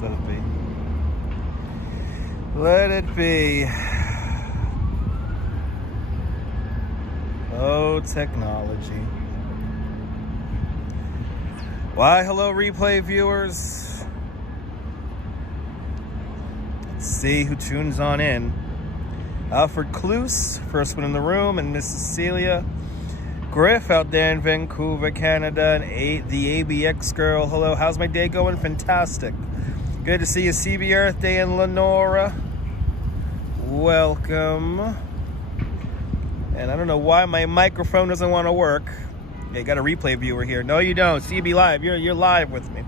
Just let it be. Let it be. Oh, technology. Why, hello, replay viewers. Let's see who tunes on in. Alfred Cluse, first one in the room, and Miss Cecilia Griff out there in Vancouver, Canada, and the ABX girl. Hello, how's my day going? Fantastic. Good to see you, CB Earth Day and Lenora. Welcome. And I don't know why my microphone doesn't want to work. Yeah, got a replay viewer here. No, you don't. CB Live, you're live with me.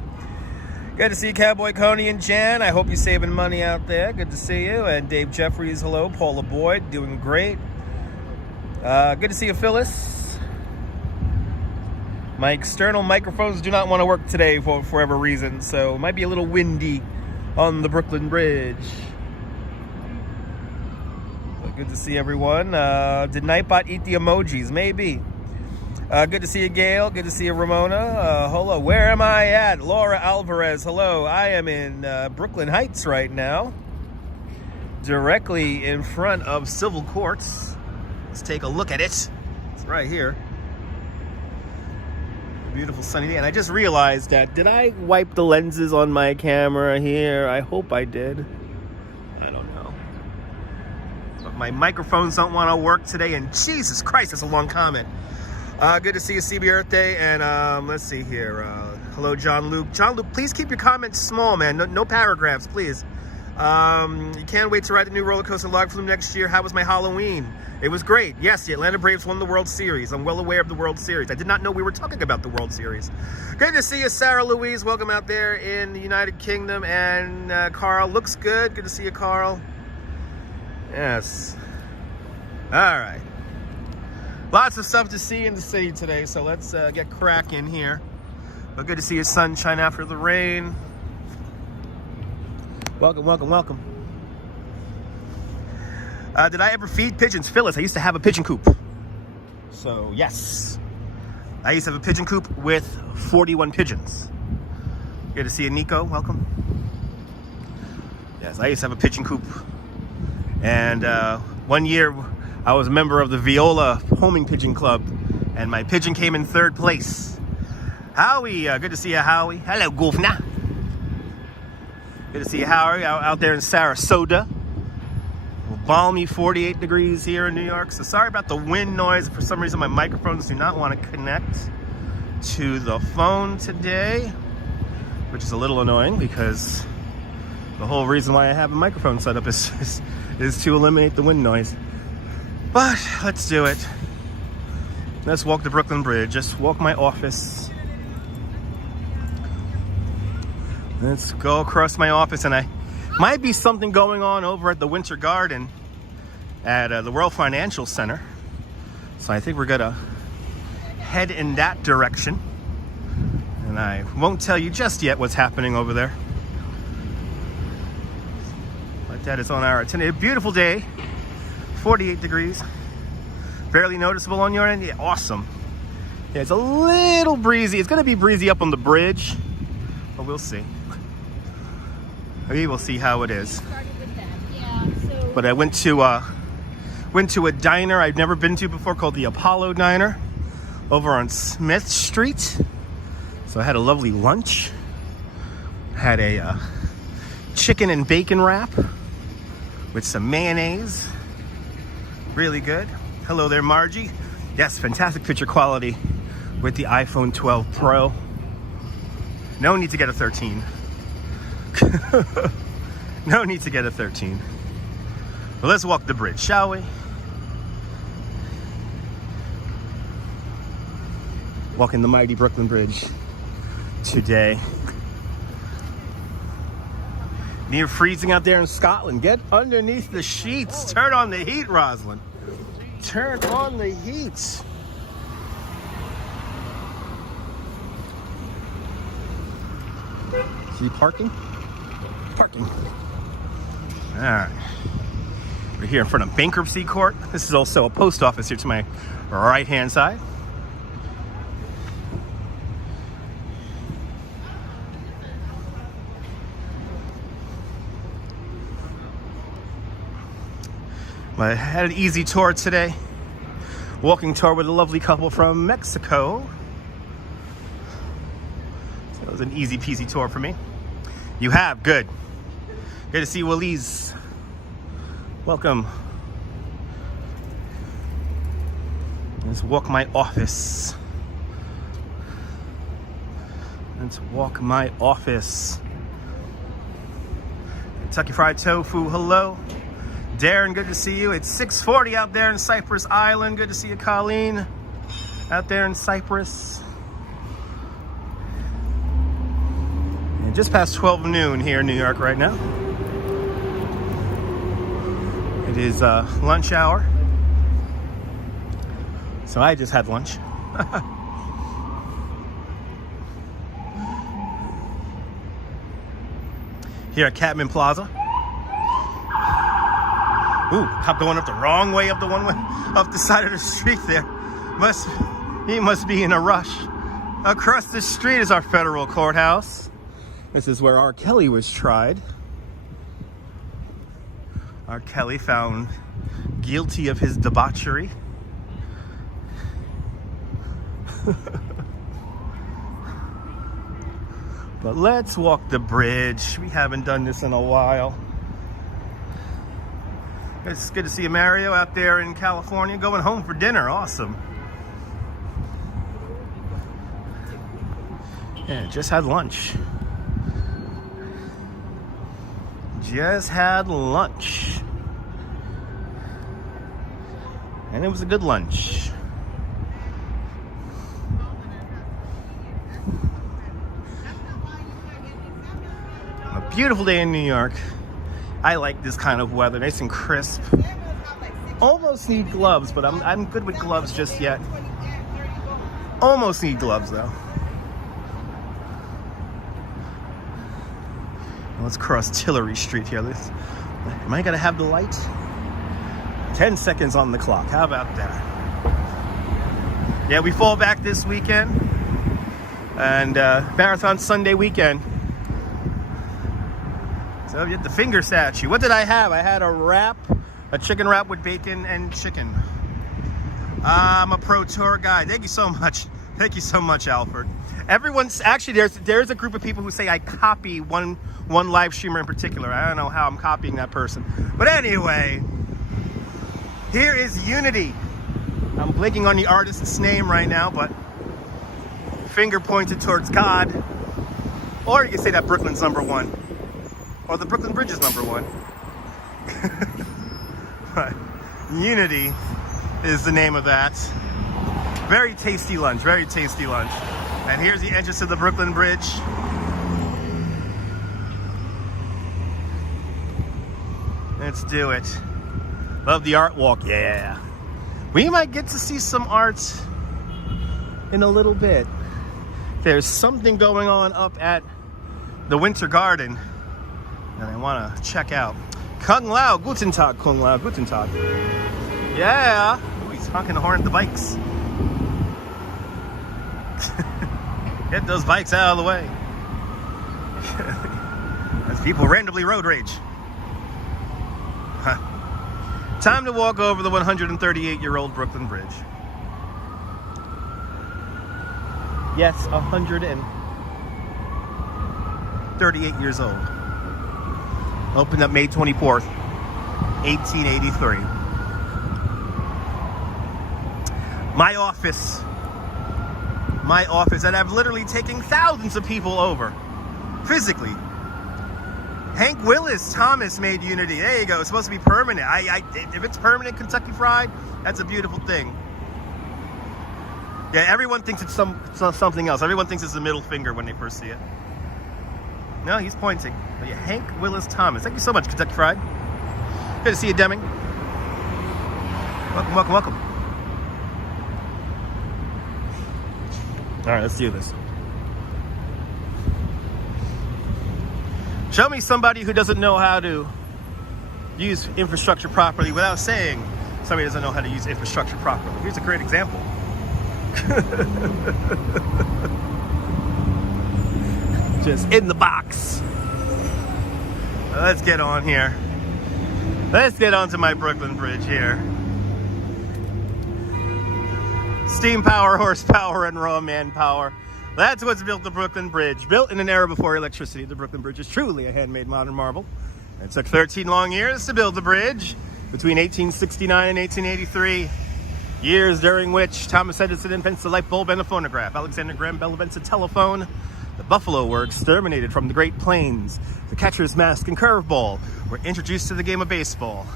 Good to see you, Cowboy Coney and Jan. I hope you're saving money out there. Good to see you. And Dave Jeffries, hello. Paula Boyd, doing great. Good to see you, Phyllis. My external microphones do not want to work today for whatever reason, so it might be a little windy on the Brooklyn Bridge. But good to see everyone. Did Nightbot eat the emojis? Maybe. Good to see you, Gail. Good to see you, Ramona. Hello. Where am I at? Laura Alvarez. Hello. I am in Brooklyn Heights right now, directly in front of Civil Courts. Let's take a look at it. It's right here. Beautiful sunny day. And I just realized that, did I wipe the lenses on my camera here? I hope I did. I don't know. But my microphones don't want to work today, and Jesus Christ, that's a long comment. Good to see you, CB Earth Day, and let's see here. Hello, John Luke. John Luke, please keep your comments small, man. No paragraphs, please. You can't wait to ride the new roller coaster log flume next year. How was my Halloween? It was great. Yes, the Atlanta Braves won the World Series. I'm well aware of the World Series. I did not know we were talking about the World Series. Good to see you, Sarah Louise. Welcome out there in the United Kingdom. And Carl, looks good. Good to see you, Carl. Yes. All right. Lots of stuff to see in the city today, so let's get cracking here. But good to see you, sunshine after the rain. Welcome, welcome, welcome. Did I ever feed pigeons? Phyllis, I used to have a pigeon coop. So, yes. I used to have a pigeon coop with 41 pigeons. Good to see you, Nico. Welcome. Yes, I used to have a pigeon coop. And one year, I was a member of the Viola Homing Pigeon Club, and my pigeon came in 3rd place. Howie, good to see you, Howie. Hello, Governor. Good to see you, Howie, out there in Sarasota. Balmy 48 degrees here in New York. So sorry about the wind noise. For some reason, my microphones do not want to connect to the phone today, which is a little annoying because the whole reason why I have a microphone set up is to eliminate the wind noise. But let's do it. Let's walk the Brooklyn Bridge. Just walk my office. Let's go across my office, and I might be something going on over at the Winter Garden at the World Financial Center. So I think we're gonna head in that direction. And I won't tell you just yet what's happening over there. But that is on our itinerary. A beautiful day. 48 degrees. Barely noticeable on your end. Yeah, awesome. Yeah, it's a little breezy. It's gonna be breezy up on the bridge, but we'll see. We will see how it is. But I went to a diner I've never been to before called the Apollo Diner over on Smith Street. So I had a lovely lunch. Had a chicken and bacon wrap with some mayonnaise. Really good. Hello there, Margie. Yes, fantastic picture quality with the iPhone 12 Pro. No need to get a 13. No need to get a 13. Well, let's walk the bridge, shall we? Walking the mighty Brooklyn Bridge today. Near freezing out there in Scotland. Get underneath the sheets. Turn on the heat, Rosalind. Turn on the heat. See parking? Parking. All right. We're here in front of Bankruptcy Court. This is also a post office here to my right-hand side. But I had an easy tour today. Walking tour with a lovely couple from Mexico. So it was an easy peasy tour for me. You have? Good. Good to see you, Willies. Welcome. Let's walk my office. Let's walk my office. Kentucky Fried Tofu, hello. Darren, good to see you. It's 6:40 out there in Cypress Island. Good to see you, Colleen, out there in Cyprus. And just past 12 noon here in New York right now. It is lunch hour. So I just had lunch. Here at Catman Plaza. Ooh, cop going up the wrong way, up the side of the street there. He must be in a rush. Across the street is our federal courthouse. This is where R. Kelly was tried. R. Kelly found guilty of his debauchery. But let's walk the bridge. We haven't done this in a while. It's good to see you, Mario, out there in California, going home for dinner. Awesome. Yeah, just had lunch. Just had lunch. And it was a good lunch. A beautiful day in New York. I like this kind of weather, nice and crisp. Almost need gloves, but I'm good with gloves just yet. Almost need gloves though. Let's cross Tillery Street here. Am I gonna have the light? 10 seconds on the clock. How about that? Yeah, we fall back this weekend, and Marathon Sunday weekend. So you had the finger statue. What did I have? I had a chicken wrap with bacon and chicken. I'm a pro tour guide. Thank you so much. Thank you so much, Alfred. Everyone's actually there's a group of people who say I copy one live streamer in particular. I don't know how I'm copying that person, but anyway, here is Unity. I'm blinking on the artist's name right now, but finger pointed towards God, or you can say that Brooklyn's #1. Or the Brooklyn Bridge is #1. But Unity is the name of that. Very tasty lunch, very tasty lunch. And here's the entrance to the Brooklyn Bridge. Let's do it. Love the art walk, yeah. We might get to see some art in a little bit. There's something going on up at the Winter Garden that I want to check out. Kung Lao, guten Tag, Kung Lao, guten Tag. Yeah. Ooh, he's honking the horn at the bikes. Get those bikes out of the way. As people randomly road rage. Huh. Time to walk over the 138-year-old Brooklyn Bridge. Yes, 138 years old. Opened up May 24th, 1883. My office, and I've literally taken thousands of people over, physically. Hank Willis Thomas made Unity. There you go. It's supposed to be permanent. If it's permanent Kentucky Fried, that's a beautiful thing. Yeah, everyone thinks it's something else. Everyone thinks it's the middle finger when they first see it. No, he's pointing. But yeah, Hank Willis Thomas. Thank you so much, Kentucky Fried. Good to see you, Deming. Welcome, welcome, welcome. All right, let's do this. Show me somebody who doesn't know how to use infrastructure properly without saying somebody doesn't know how to use infrastructure properly. Here's a great example. Just in the box. Let's get on here. Let's get onto my Brooklyn Bridge here. Steam power, horsepower, and raw manpower. That's what's built the Brooklyn Bridge. Built in an era before electricity, the Brooklyn Bridge is truly a handmade modern marvel. It took 13 long years to build the bridge between 1869 and 1883. Years during which Thomas Edison invents the light bulb and the phonograph. Alexander Graham Bell invents a telephone. The buffalo were exterminated from the Great Plains. The catcher's mask and curveball were introduced to the game of baseball.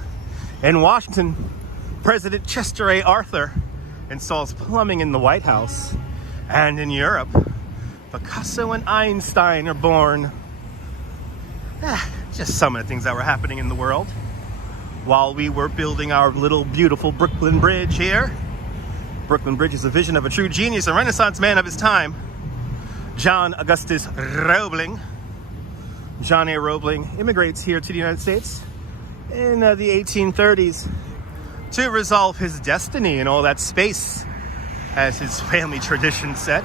In Washington, President Chester A. Arthur installs plumbing in the White House. And in Europe, Picasso and Einstein are born. Just some of the things that were happening in the world while we were building our little beautiful Brooklyn Bridge here. Brooklyn Bridge is a vision of a true genius, a Renaissance man of his time, John Augustus Roebling. John A. Roebling immigrates here to the United States in the 1830s to resolve his destiny in all that space, as his family tradition said.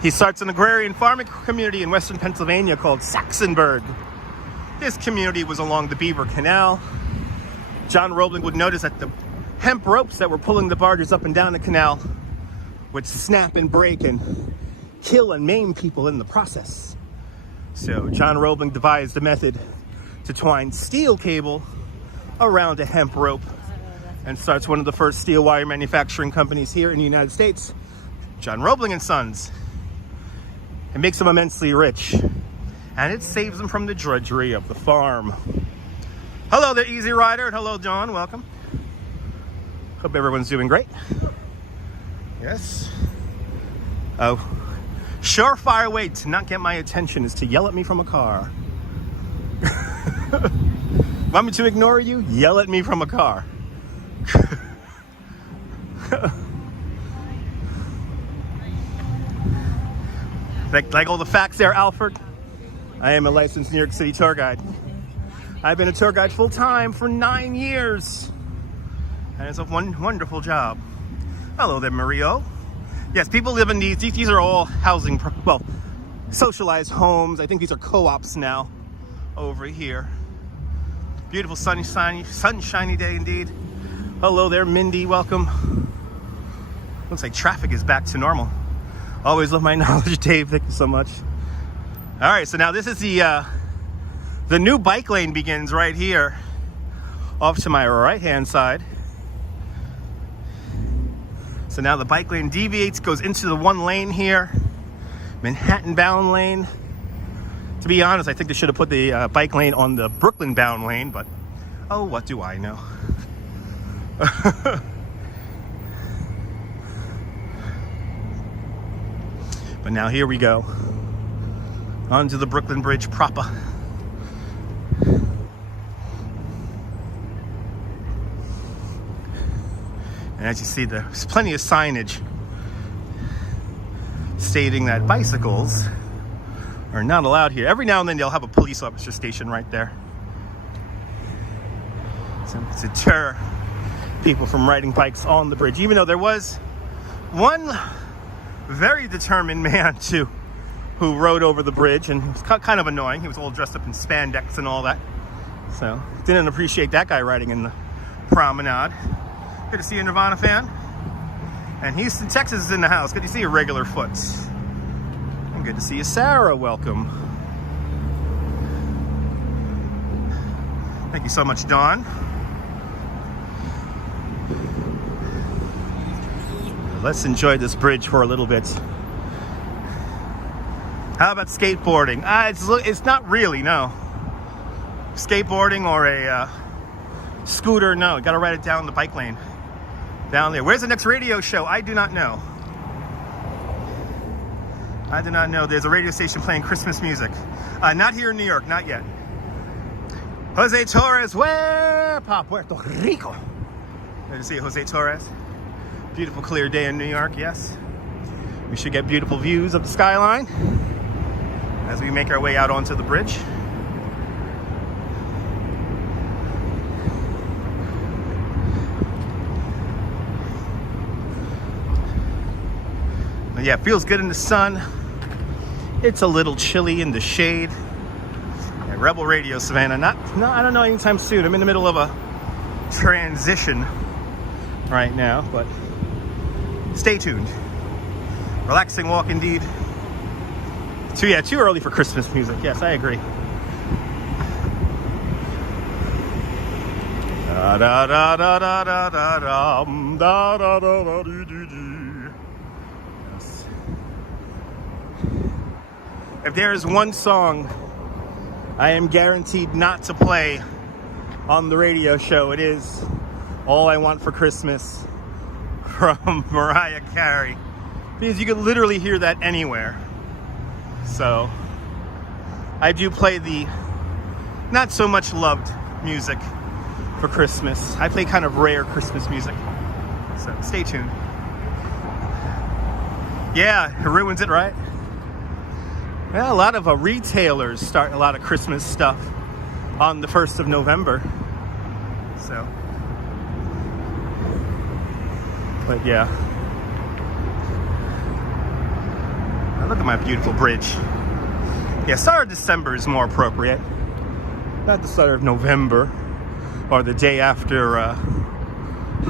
He starts an agrarian farming community in western Pennsylvania called Saxonburg. This community was along the Beaver Canal. John Roebling would notice that the hemp ropes that were pulling the barges up and down the canal would snap and break and kill and maim people in the process. So John Roebling devised a method to twine steel cable around a hemp rope and starts one of the first steel wire manufacturing companies here in the United States, John Roebling and Sons. It makes him immensely rich, and it saves him from the drudgery of the farm. Hello there, Easy Rider, and hello, John, welcome. Hope everyone's doing great. Yes. Oh, surefire way to not get my attention is to yell at me from a car. Want me to ignore you? Yell at me from a car. like all the facts there, Alfred. I am a licensed New York City tour guide. I've been a tour guide full time for 9 years, and it's a wonderful job. Hello there, Mario. Yes, people live in these are all housing, well, socialized homes. I think these are co-ops now over here. Beautiful sunshiny day indeed. Hello there, Mindy, welcome. Looks like traffic is back to normal. Always love my knowledge, Dave, thank you so much. All right, so now this is the new bike lane begins right here off to my right-hand side. So now the bike lane deviates, goes into the one lane here, Manhattan-bound lane. To be honest, I think they should have put the bike lane on the Brooklyn-bound lane, but oh, what do I know? But now here we go, onto the Brooklyn Bridge proper. And as you see, there's plenty of signage stating that bicycles are not allowed here. Every now and then they'll have a police officer stationed right there to deter people from riding bikes on the bridge, even though there was one very determined man who rode over the bridge, and it was kind of annoying. He was all dressed up in spandex and all that, so didn't appreciate that guy riding in the promenade. Good to see you, Nirvana fan. And Houston, Texas is in the house. Good to see you, Regular Foots. And good to see you, Sarah. Welcome. Thank you so much, Dawn. Let's enjoy this bridge for a little bit. How about skateboarding? It's not really, no. Skateboarding or a scooter, no. You gotta ride it down the bike lane. Down there. Where's the next radio show? I do not know. I do not know. There's a radio station playing Christmas music. Not here in New York, not yet. Jose Torres, where? Pa Puerto Rico. Good to see you, Jose Torres. Beautiful clear day in New York, yes. We should get beautiful views of the skyline as we make our way out onto the bridge. But yeah, it feels good in the sun. It's a little chilly in the shade. I Rebel Radio, Savannah. No, I don't know anytime soon. I'm in the middle of a transition right now, but stay tuned. Relaxing walk indeed. Too early for Christmas music. Yes, I agree. Da da da da da da da da da da da da. Yes. If there is one song I am guaranteed not to play on the radio show, it is All I Want for Christmas from Mariah Carey, because you could literally hear that anywhere. So I do play the not so much loved music for Christmas. I play kind of rare Christmas music, so stay tuned. Yeah, it ruins it, right? Well, a lot of retailers start a lot of Christmas stuff on the 1st of November. So, but yeah. Now look at my beautiful bridge. Yeah, start of December is more appropriate. Not the start of November or the day after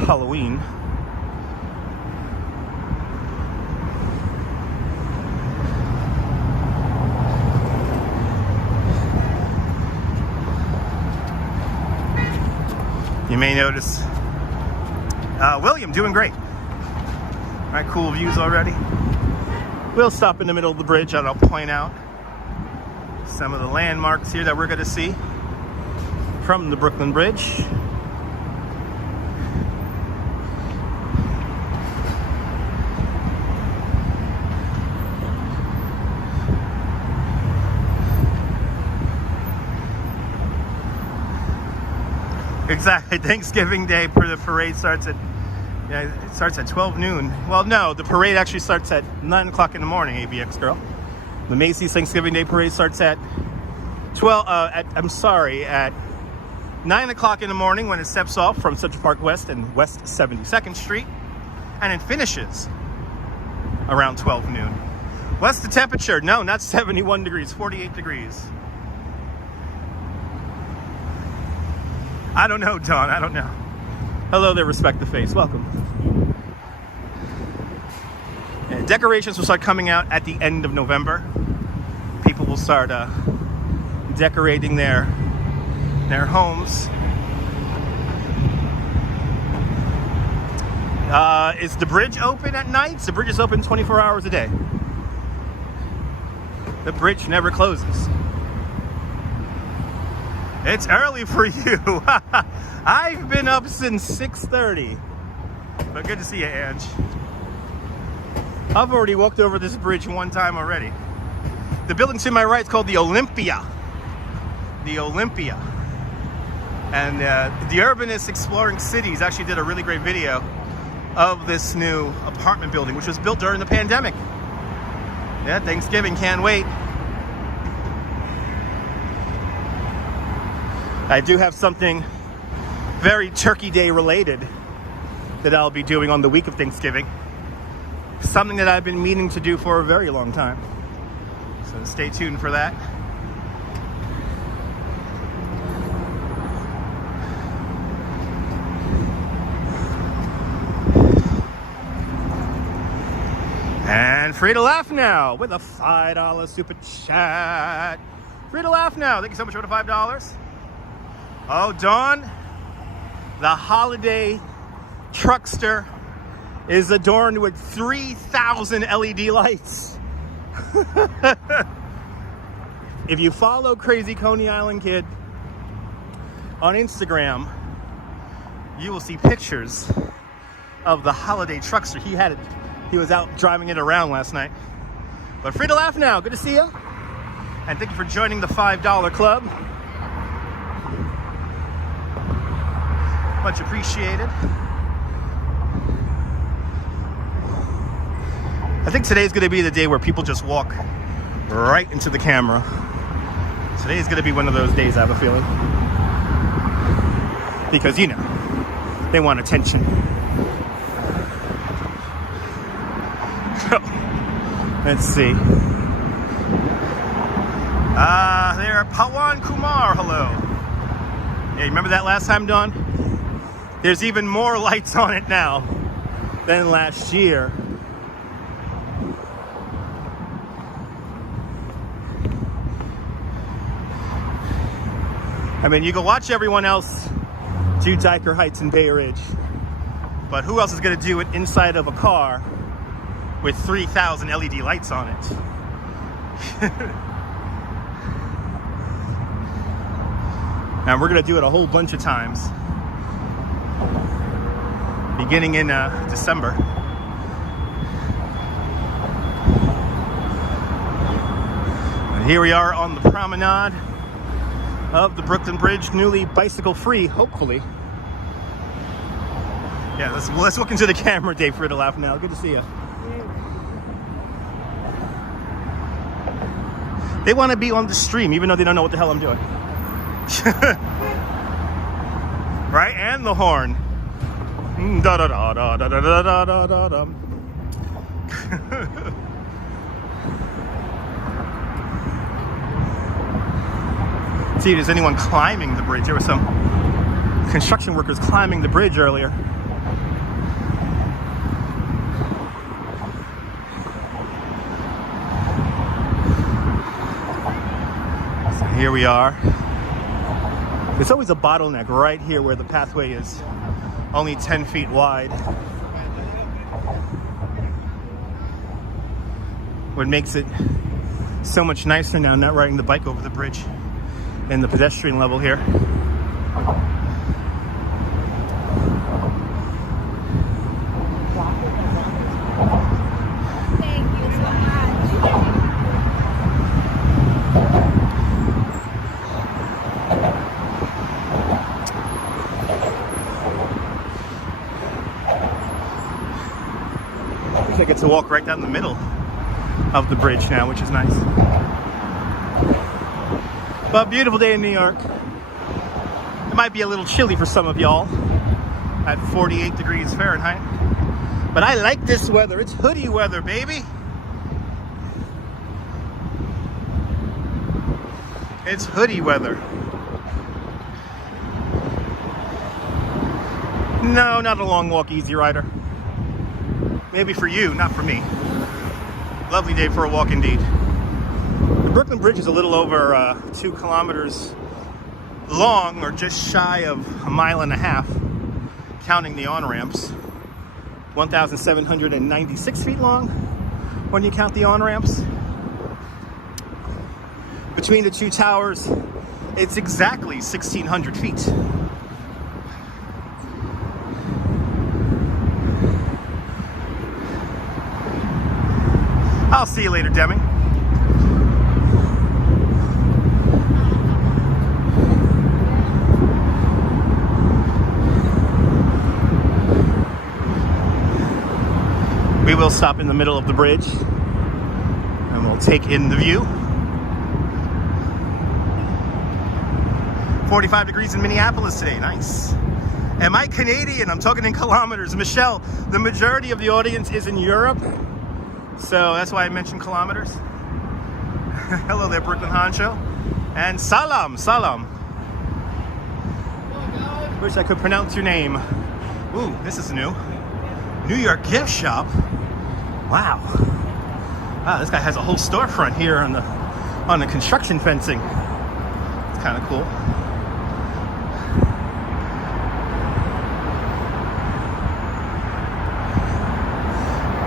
Halloween. You may notice William doing great. All right, cool views already. We'll stop in the middle of the bridge and I'll point out some of the landmarks here that we're going to see from the Brooklyn Bridge. Exactly. Thanksgiving Day, the parade starts at, it starts at 12 noon. Well, no, the parade actually starts at 9 o'clock in the morning, ABX girl. The Macy's Thanksgiving Day parade starts at at 9 o'clock in the morning when it steps off from Central Park West and West 72nd Street, and it finishes around 12 noon. What's the temperature? No, not 71 degrees, 48 degrees. I don't know, Dawn. I don't know. Hello there, Respect the Face. Welcome. And decorations will start coming out at the end of November. People will start decorating their homes. Is the bridge open at night? The bridge is open 24 hours a day. The bridge never closes. It's early for you. I've been up since 6:30. But good to see you, Ange. I've already walked over this bridge one time already. The building to my right is called the Olympia. The Olympia. And the Urbanist Exploring Cities actually did a really great video of this new apartment building, which was built during the pandemic. Yeah, Thanksgiving, can't wait. I do have something very Turkey Day related that I'll be doing on the week of Thanksgiving. Something that I've been meaning to do for a very long time. So stay tuned for that. And free to laugh now with a $5 super chat. Free to laugh now. Thank you so much for the $5. Oh, Dawn, the holiday truckster is adorned with 3,000 LED lights. If you follow Crazy Coney Island Kid on Instagram, you will see pictures of the holiday truckster. He was out driving it around last night. But free to laugh now. Good to see you. And thank you for joining the $5 club. Much appreciated. I think today's going to be the day where people just walk right into the camera. Today's going to be one of those days, I have a feeling. Because, you know, they want attention. So, let's see. There, Pawan Kumar, hello. Yeah, you remember that last time, Dawn? There's even more lights on it now than last year. I mean, you can watch everyone else do Dyker Heights and Bay Ridge, but who else is going to do it inside of a car with 3,000 LED lights on it? And we're going to do it a whole bunch of times, beginning in December. And here we are on the promenade of the Brooklyn Bridge, newly bicycle free, hopefully. Yeah, let's look into the camera, Dave, for it to laugh now. Good to see you. They want to be on the stream, even though they don't know what the hell I'm doing. Right? And the horn. Da da da da da da da da da da. See if there's anyone climbing the bridge. There were some construction workers climbing the bridge earlier. So here we are. There's always a bottleneck right here where the pathway is only 10 feet wide. What makes it so much nicer now not riding the bike over the bridge in the pedestrian level here. Thank you so much. I get to walk right down the middle of the bridge now, which is nice. But beautiful day in New York. It might be a little chilly for some of y'all at 48 degrees Fahrenheit. But I like this weather. It's hoodie weather, baby. It's hoodie weather. No, not a long walk, Easy Rider. Maybe for you, not for me. Lovely day for a walk indeed. The Brooklyn Bridge is a little over 2 kilometers long, or just shy of a mile and a half, counting the on-ramps. 1,796 feet long when you count the on-ramps. Between the two towers, it's exactly 1,600 feet. I'll see you later, Deming. We will stop in the middle of the bridge and we'll take in the view. 45 degrees in Minneapolis today, nice. Am I Canadian? I'm talking in kilometers. Michelle, the majority of the audience is in Europe, so that's why I mentioned kilometers. Hello there, Brooklyn Honcho. And salam, salam. Wish I could pronounce your name. Ooh, this is new. New York gift shop. Wow. Wow, this guy has a whole storefront here on the construction fencing. It's kind of cool.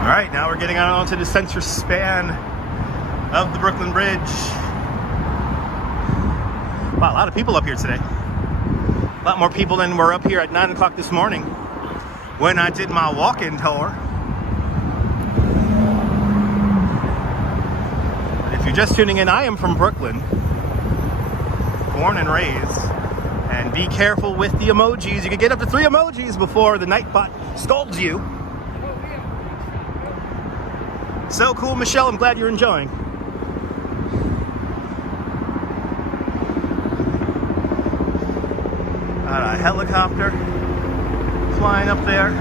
All right, now we're getting on onto the center span of the Brooklyn Bridge. Wow, a lot of people up here today. A lot more people than were up here at 9 o'clock this morning when I did my walk-in tour. If you're just tuning in, I am from Brooklyn, born and raised. And be careful with the emojis. You can get up to 3 emojis before the Nightbot scolds you. So cool, Michelle. I'm glad you're enjoying. A helicopter flying up there.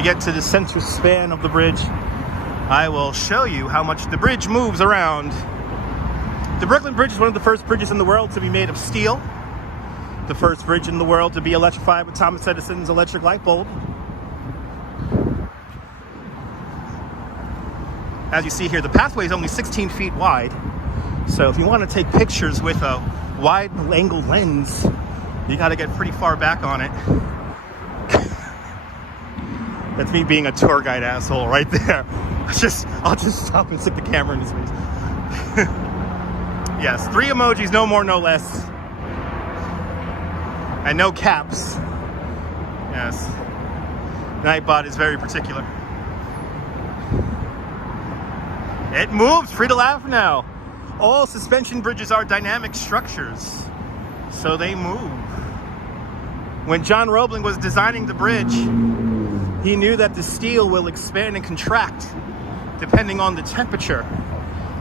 we get to the center span of the bridge, I will show you how much the bridge moves around. The Brooklyn Bridge is one of the first bridges in the world to be made of steel. The first bridge in the world to be electrified with Thomas Edison's electric light bulb. As you see here, the pathway is only 16 feet wide. So if you want to take pictures with a wide angle lens, you got to get pretty far back on it. That's me being a tour guide asshole right there. I'll just stop and stick the camera in his face. Yes, 3 emojis, no more, no less. And no caps. Yes. Nightbot is very particular. It moves, free to laugh now. All suspension bridges are dynamic structures, so they move. When John Roebling was designing the bridge, he knew that the steel will expand and contract depending on the temperature.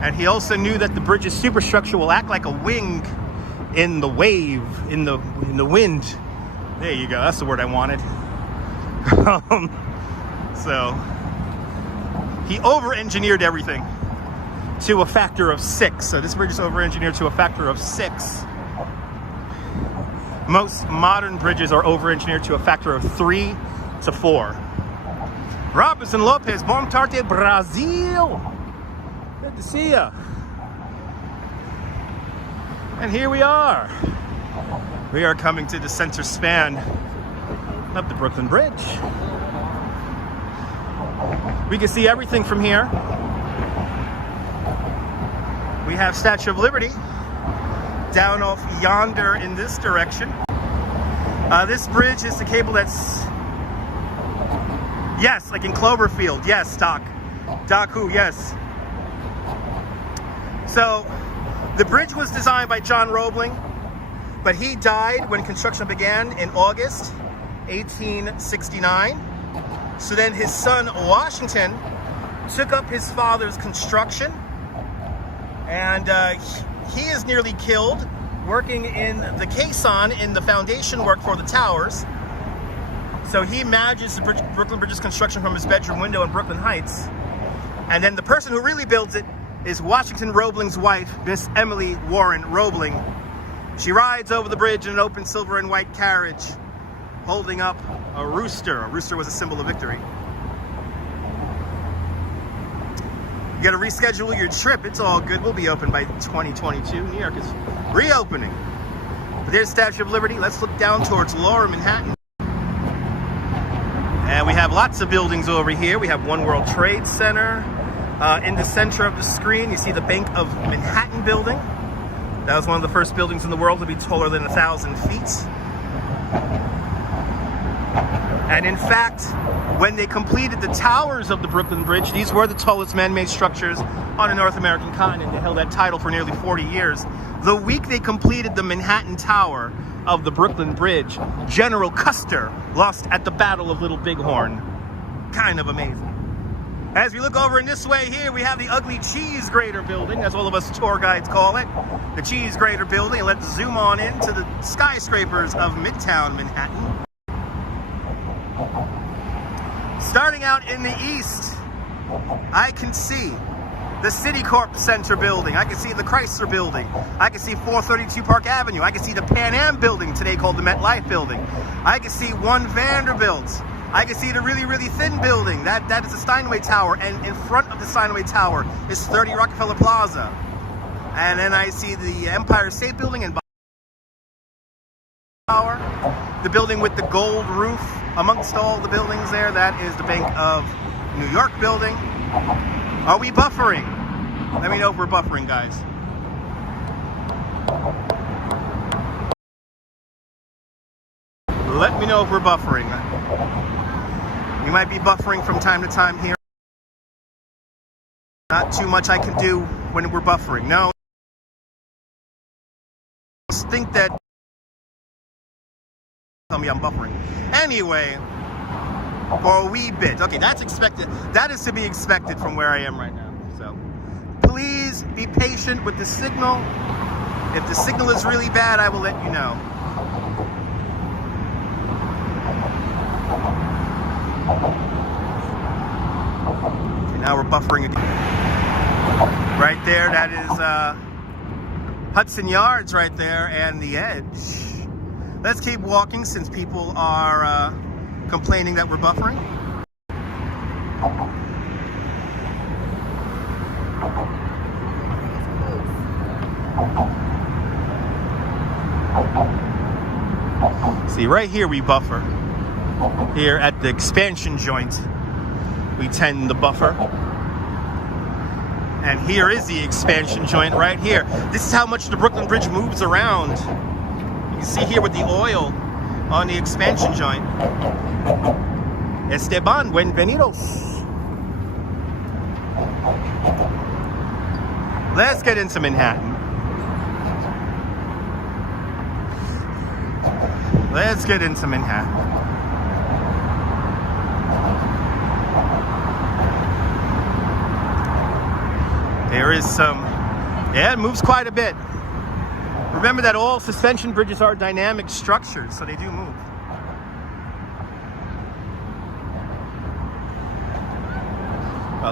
And he also knew that the bridge's superstructure will act like a wing in the wave, in the wind. There you go, that's the word I wanted. So he over-engineered everything to a factor of 6. So this bridge is over-engineered to a factor of 6. Most modern bridges are over-engineered to a factor of 3 to 4. Robinson Lopez, bom tarde, Brazil. Good to see ya. And here we are. We are coming to the center span of the Brooklyn Bridge. We can see everything from here. We have Statue of Liberty down off yonder in this direction. This bridge is the cable that's, yes, like in Cloverfield. Yes, Doc who, yes. So the bridge was designed by John Roebling, but he died when construction began in August 1869. So then his son Washington took up his father's construction, and he is nearly killed working in the caisson in the foundation work for the towers. So he manages the Brooklyn Bridge's construction from his bedroom window in Brooklyn Heights. And then the person who really builds it is Washington Roebling's wife, Miss Emily Warren Roebling. She rides over the bridge in an open silver and white carriage, holding up a rooster. A rooster was a symbol of victory. You gotta reschedule your trip. It's all good. We'll be open by 2022. New York is reopening. But there's Statue of Liberty. Let's look down towards Lower Manhattan. And we have lots of buildings over here. We have One World Trade Center. In the center of the screen, you see the Bank of Manhattan building. That was one of the first buildings in the world to be taller than 1,000 feet. And in fact, when they completed the towers of the Brooklyn Bridge, these were the tallest man-made structures on the North American continent. They held that title for nearly 40 years. The week they completed the Manhattan Tower of the Brooklyn Bridge, General Custer lost at the Battle of Little Bighorn. Kind of amazing. As we look over in this way here, we have the ugly cheese grater building, as all of us tour guides call it. The cheese grater building. And let's zoom on into the skyscrapers of Midtown Manhattan. Starting out in the east, I can see the Citicorp Center building. I can see the Chrysler building. I can see 432 Park Avenue. I can see the Pan Am building, today called the MetLife building. I can see One Vanderbilt. I can see the really, really thin building. That is the Steinway Tower. And in front of the Steinway Tower is 30 Rockefeller Plaza. And then I see the Empire State Building and Tower. The building with the gold roof. Amongst all the buildings there, that is the Bank of New York building. Are we buffering? Let me know if we're buffering, guys. Let me know if we're buffering. We might be buffering from time to time here. Not too much I can do when we're buffering. No. Just think that. Tell me I'm buffering. Anyway, for a wee bit. Okay, that's expected. That is to be expected from where I am right now. So please be patient with the signal. If the signal is really bad, I will let you know. buffering again. Right there, that is Hudson Yards right there, and the Edge. Let's keep walking since people are complaining that we're buffering. See, right here we buffer. Here at the expansion joint, we tend to buffer. And here is the expansion joint right here. This is how much the Brooklyn Bridge moves around. You can see here with the oil on the expansion joint. Esteban, bienvenidos. Let's get into Manhattan. Let's get into Manhattan. There is some, yeah, it moves quite a bit. Remember that all suspension bridges are dynamic structures, so they do move.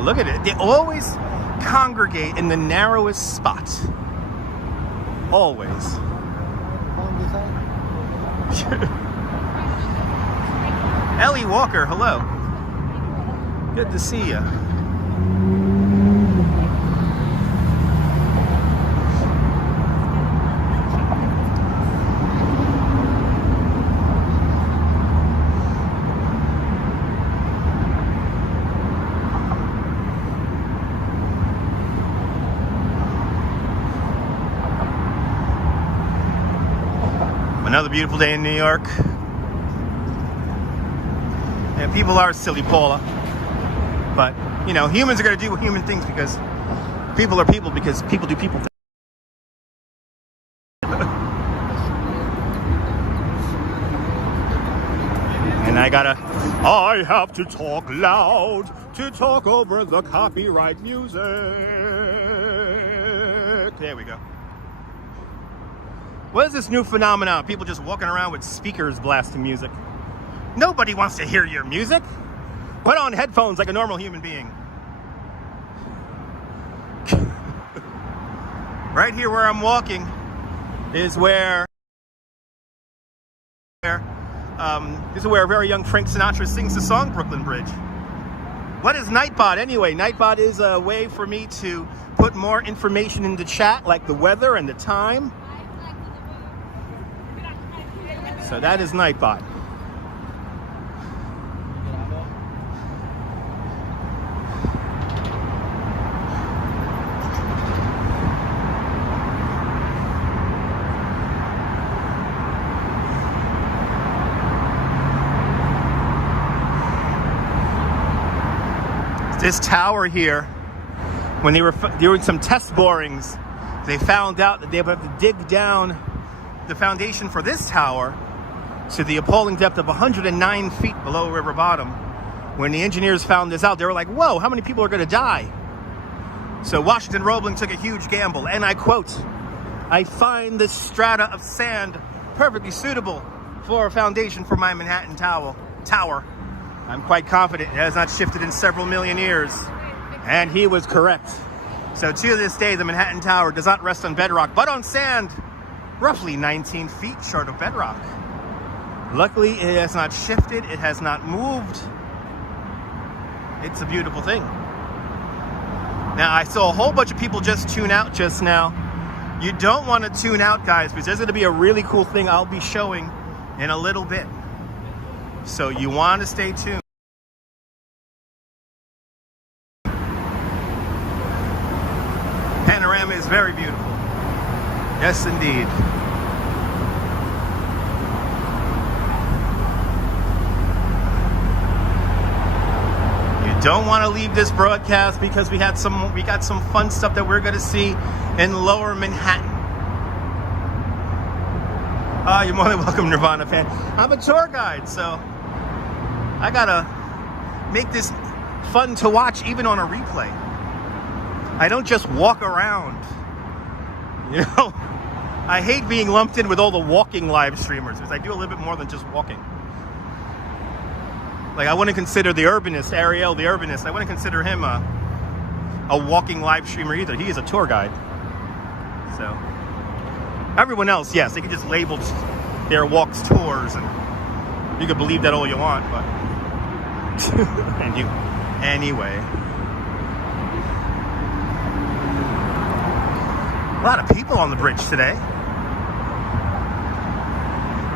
Look at it. They always congregate in the narrowest spot. Always. Ellie Walker, hello. Good to see you. Another beautiful day in New York. And people are silly, Paula. But, you know, humans are going to do human things because people are people because people do people things. And I have to talk loud to talk over the copyright music. There we go. What is this new phenomenon? People just walking around with speakers blasting music. Nobody wants to hear your music. Put on headphones like a normal human being. Right here where I'm walking is where a very young Frank Sinatra sings the song Brooklyn Bridge. What is Nightbot anyway? Nightbot is a way for me to put more information in the chat, like the weather and the time. So that is Nightbot. This tower here, when they were doing some test borings, they found out that they would have to dig down the foundation for this tower to the appalling depth of 109 feet below river bottom. When the engineers found this out, they were like, whoa, how many people are going to die? So Washington Roebling took a huge gamble, and I quote, "I find this strata of sand perfectly suitable for a foundation for my Manhattan tower. I'm quite confident it has not shifted in several million years." And he was correct. So to this day, the Manhattan Tower does not rest on bedrock, but on sand, roughly 19 feet short of bedrock. Luckily, it has not shifted. It has not moved. It's a beautiful thing. Now, I saw a whole bunch of people just tune out just now. You don't want to tune out, guys, because there's going to be a really cool thing I'll be showing in a little bit. So you want to stay tuned. Panorama is very beautiful. Yes, indeed. You don't want to leave this broadcast because we got some fun stuff that we're going to see in Lower Manhattan. You're more than welcome, Nirvana fan. I'm a tour guide, so I gotta make this fun to watch even on a replay. I don't just walk around. You know, I hate being lumped in with all the walking live streamers because I do a little bit more than just walking. Like, I wouldn't consider the urbanist, Ariel the urbanist, I wouldn't consider him a walking live streamer either. He is a tour guide. So everyone else, yes, they can just label their walks tours, and you can believe that all you want, but anyway. A lot of people on the bridge today.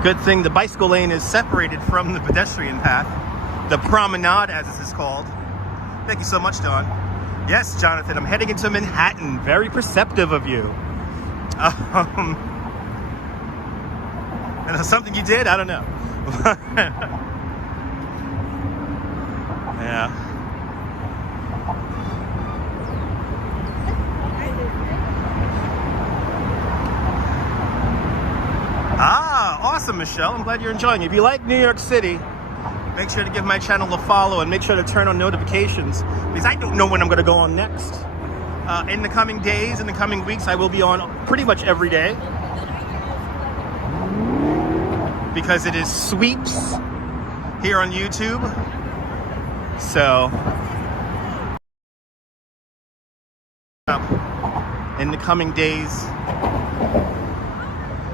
Good thing the bicycle lane is separated from the pedestrian path. The promenade, as this is called. Thank you so much, Dawn. Yes, Jonathan, I'm heading into Manhattan. Very perceptive of you. And something you did? I don't know. Yeah. Awesome, Michelle. I'm glad you're enjoying it. If you like New York City, make sure to give my channel a follow and make sure to turn on notifications, because I don't know when I'm going to go on next. In the coming days, in the coming weeks, I will be on pretty much every day, because it is sweeps here on YouTube. So in the coming days.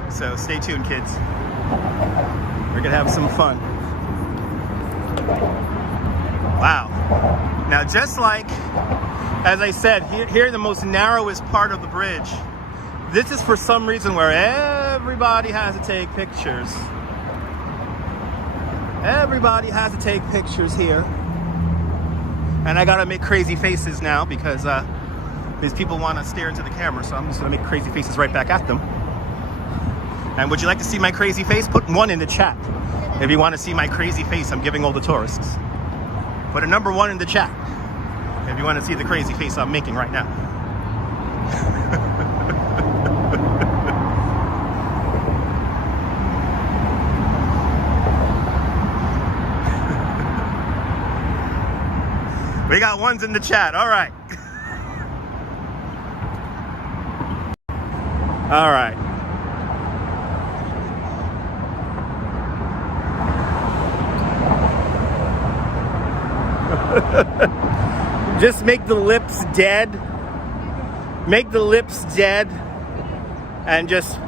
So stay tuned, kids. We're gonna have some fun. Wow. Now, just like, as I said, here the most narrowest part of the bridge. This is for some reason where everybody has to take pictures. Everybody has to take pictures here. And I gotta make crazy faces now because these people wanna stare into the camera, so I'm just gonna make crazy faces right back at them. And would you like to see my crazy face? Put one in the chat. If you want to see my crazy face I'm giving all the tourists. Put a number 1 in the chat if you want to see the crazy face I'm making right now. We got ones in the chat. All right. All right. Just make the lips dead. Make the lips dead. And just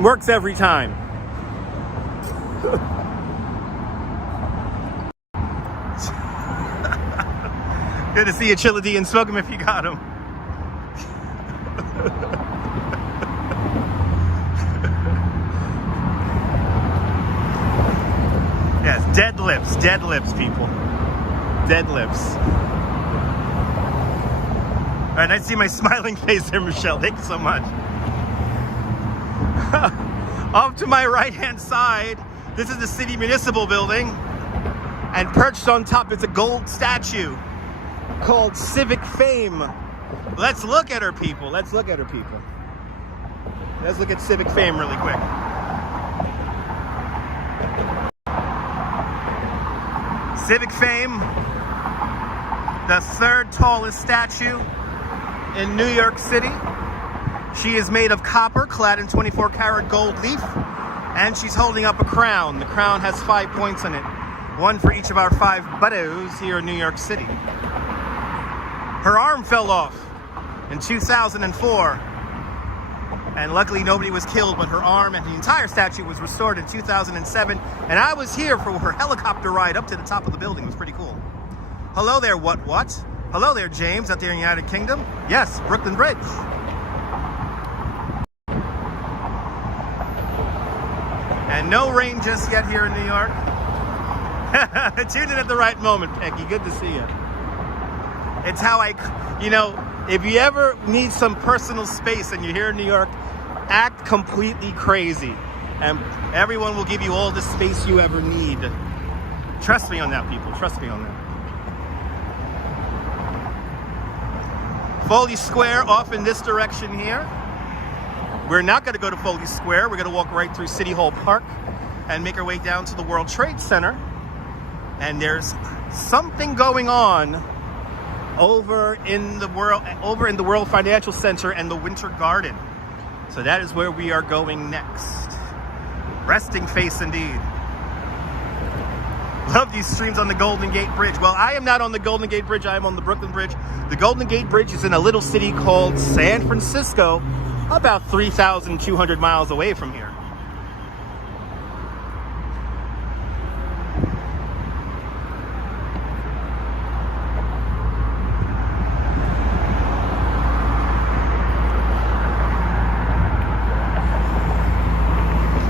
works every time. Good to see you, Chilla D, and smoke him if you got him. Yes, dead lips, people. Dead lips. All right, nice to see my smiling face there, Michelle. Thank you so much. Off to my right-hand side, this is the City Municipal Building, and perched on top is a gold statue called Civic Fame. Let's look at her, people. Let's look at her, people. Let's look at Civic Fame really quick. Civic Fame, the 3rd tallest statue in New York City. She is made of copper, clad in 24-karat gold leaf, and she's holding up a crown. The crown has 5 points on it, 1 for each of our 5 boroughs here in New York City. Her arm fell off in 2004, and luckily nobody was killed, but her arm and the entire statue was restored in 2007, and I was here for her helicopter ride up to the top of the building. It was pretty cool. Hello there, what? Hello there, James, out there in the United Kingdom. Yes, Brooklyn Bridge. And no rain just yet here in New York. Tuned in at the right moment, Peggy. Good to see you. It's how if you ever need some personal space and you're here in New York, act completely crazy. And everyone will give you all the space you ever need. Trust me on that, people. Trust me on that. Foley Square off in this direction here. We're not going to go to Foley Square. We're going to walk right through City Hall Park and make our way down to the World Trade Center. And there's something going on over in the World Financial Center and the Winter Garden. So that is where we are going next. Resting face indeed. Love these streams on the Golden Gate Bridge. Well, I am not on the Golden Gate Bridge. I am on the Brooklyn Bridge. The Golden Gate Bridge is in a little city called San Francisco, about 3,200 miles away from here.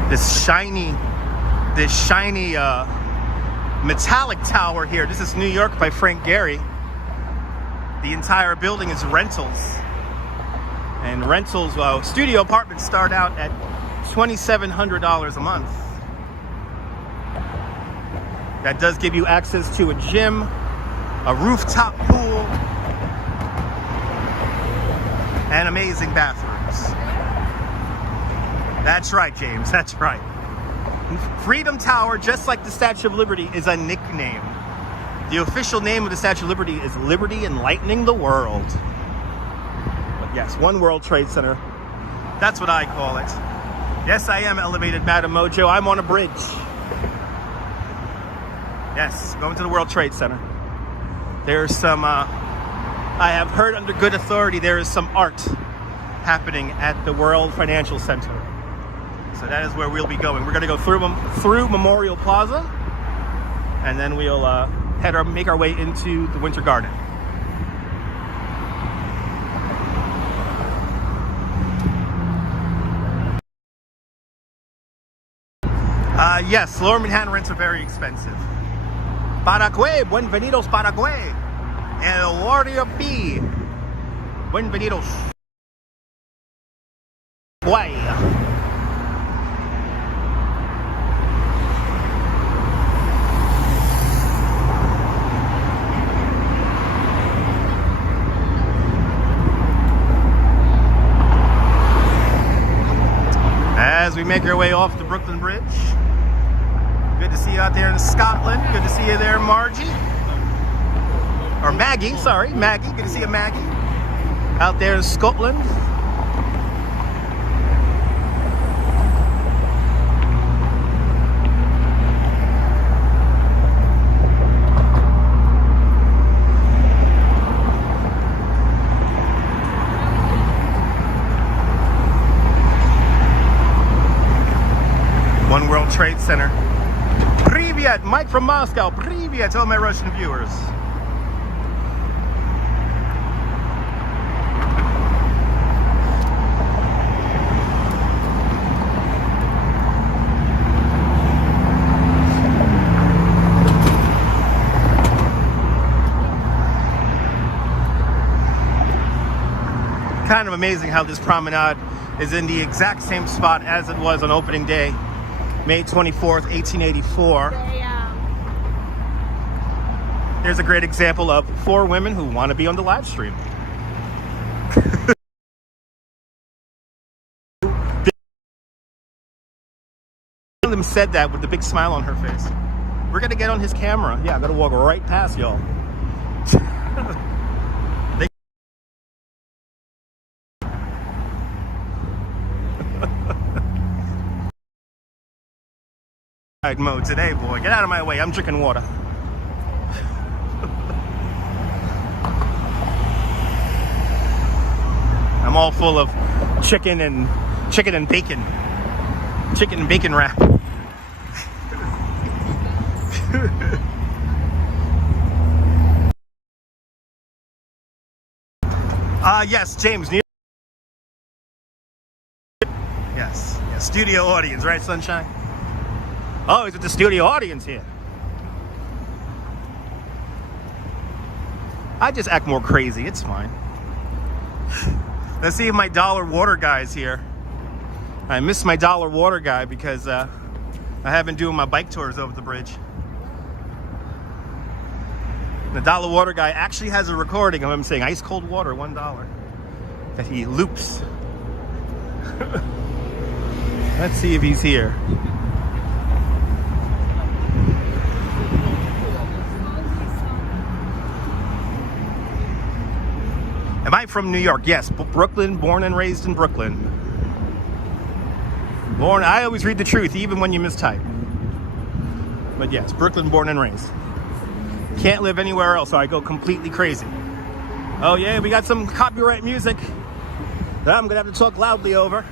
This shiny metallic tower here. This is New York by Frank Gehry. The entire building is rentals. And rentals, studio apartments start out at $2,700 a month. That does give you access to a gym, a rooftop pool, and amazing bathrooms. That's right, James, that's right. Freedom Tower, just like the Statue of Liberty, is a nickname. The official name of the Statue of Liberty is Liberty Enlightening the World. But yes, One World Trade Center. That's what I call it. Yes, I am elevated, Madam Mojo. I'm on a bridge. Yes, going to the World Trade Center. There's some, I have heard under good authority, there is some art happening at the World Financial Center. So that is where we'll be going. We're going to go through Memorial Plaza, and then we'll make our way into the Winter Garden. Yes, Lower Manhattan rents are very expensive. Paraguay, buenvenidos Paraguay. El Warrior B. Buenvenidos. Guay. As we make our way off the Brooklyn Bridge. Good to see you out there in Scotland. Good to see you there, Margie. Or Maggie, sorry, Maggie. Good to see you, Maggie. Out there in Scotland. One World Trade Center. Privyet, Mike from Moscow. Privyet to all my Russian viewers. Kind of amazing how this promenade is in the exact same spot as it was on opening day. May 24th, 1884. There's a great example of 4 women who want to be on the live stream. One of them said that with the big smile on her face. We're going to get on his camera. Yeah, I'm going to walk right past y'all. Mode today, boy. Get out of my way. I'm drinking water. I'm all full of chicken and bacon. Chicken and bacon wrap. Yes, James. Yes, studio audience, right, Sunshine? Oh, he's with the studio audience here. I just act more crazy. It's fine. Let's see if my dollar water guy's here. I miss my dollar water guy because I have been doing my bike tours over the bridge. The dollar water guy actually has a recording of him saying ice cold water, $1, that he loops. Let's see if he's here. Am I from New York? Yes, Brooklyn, born and raised in Brooklyn. I always read the truth, even when you mistype. But yes, Brooklyn born and raised. Can't live anywhere else, so I go completely crazy. Oh yeah, we got some copyright music that I'm gonna have to talk loudly over.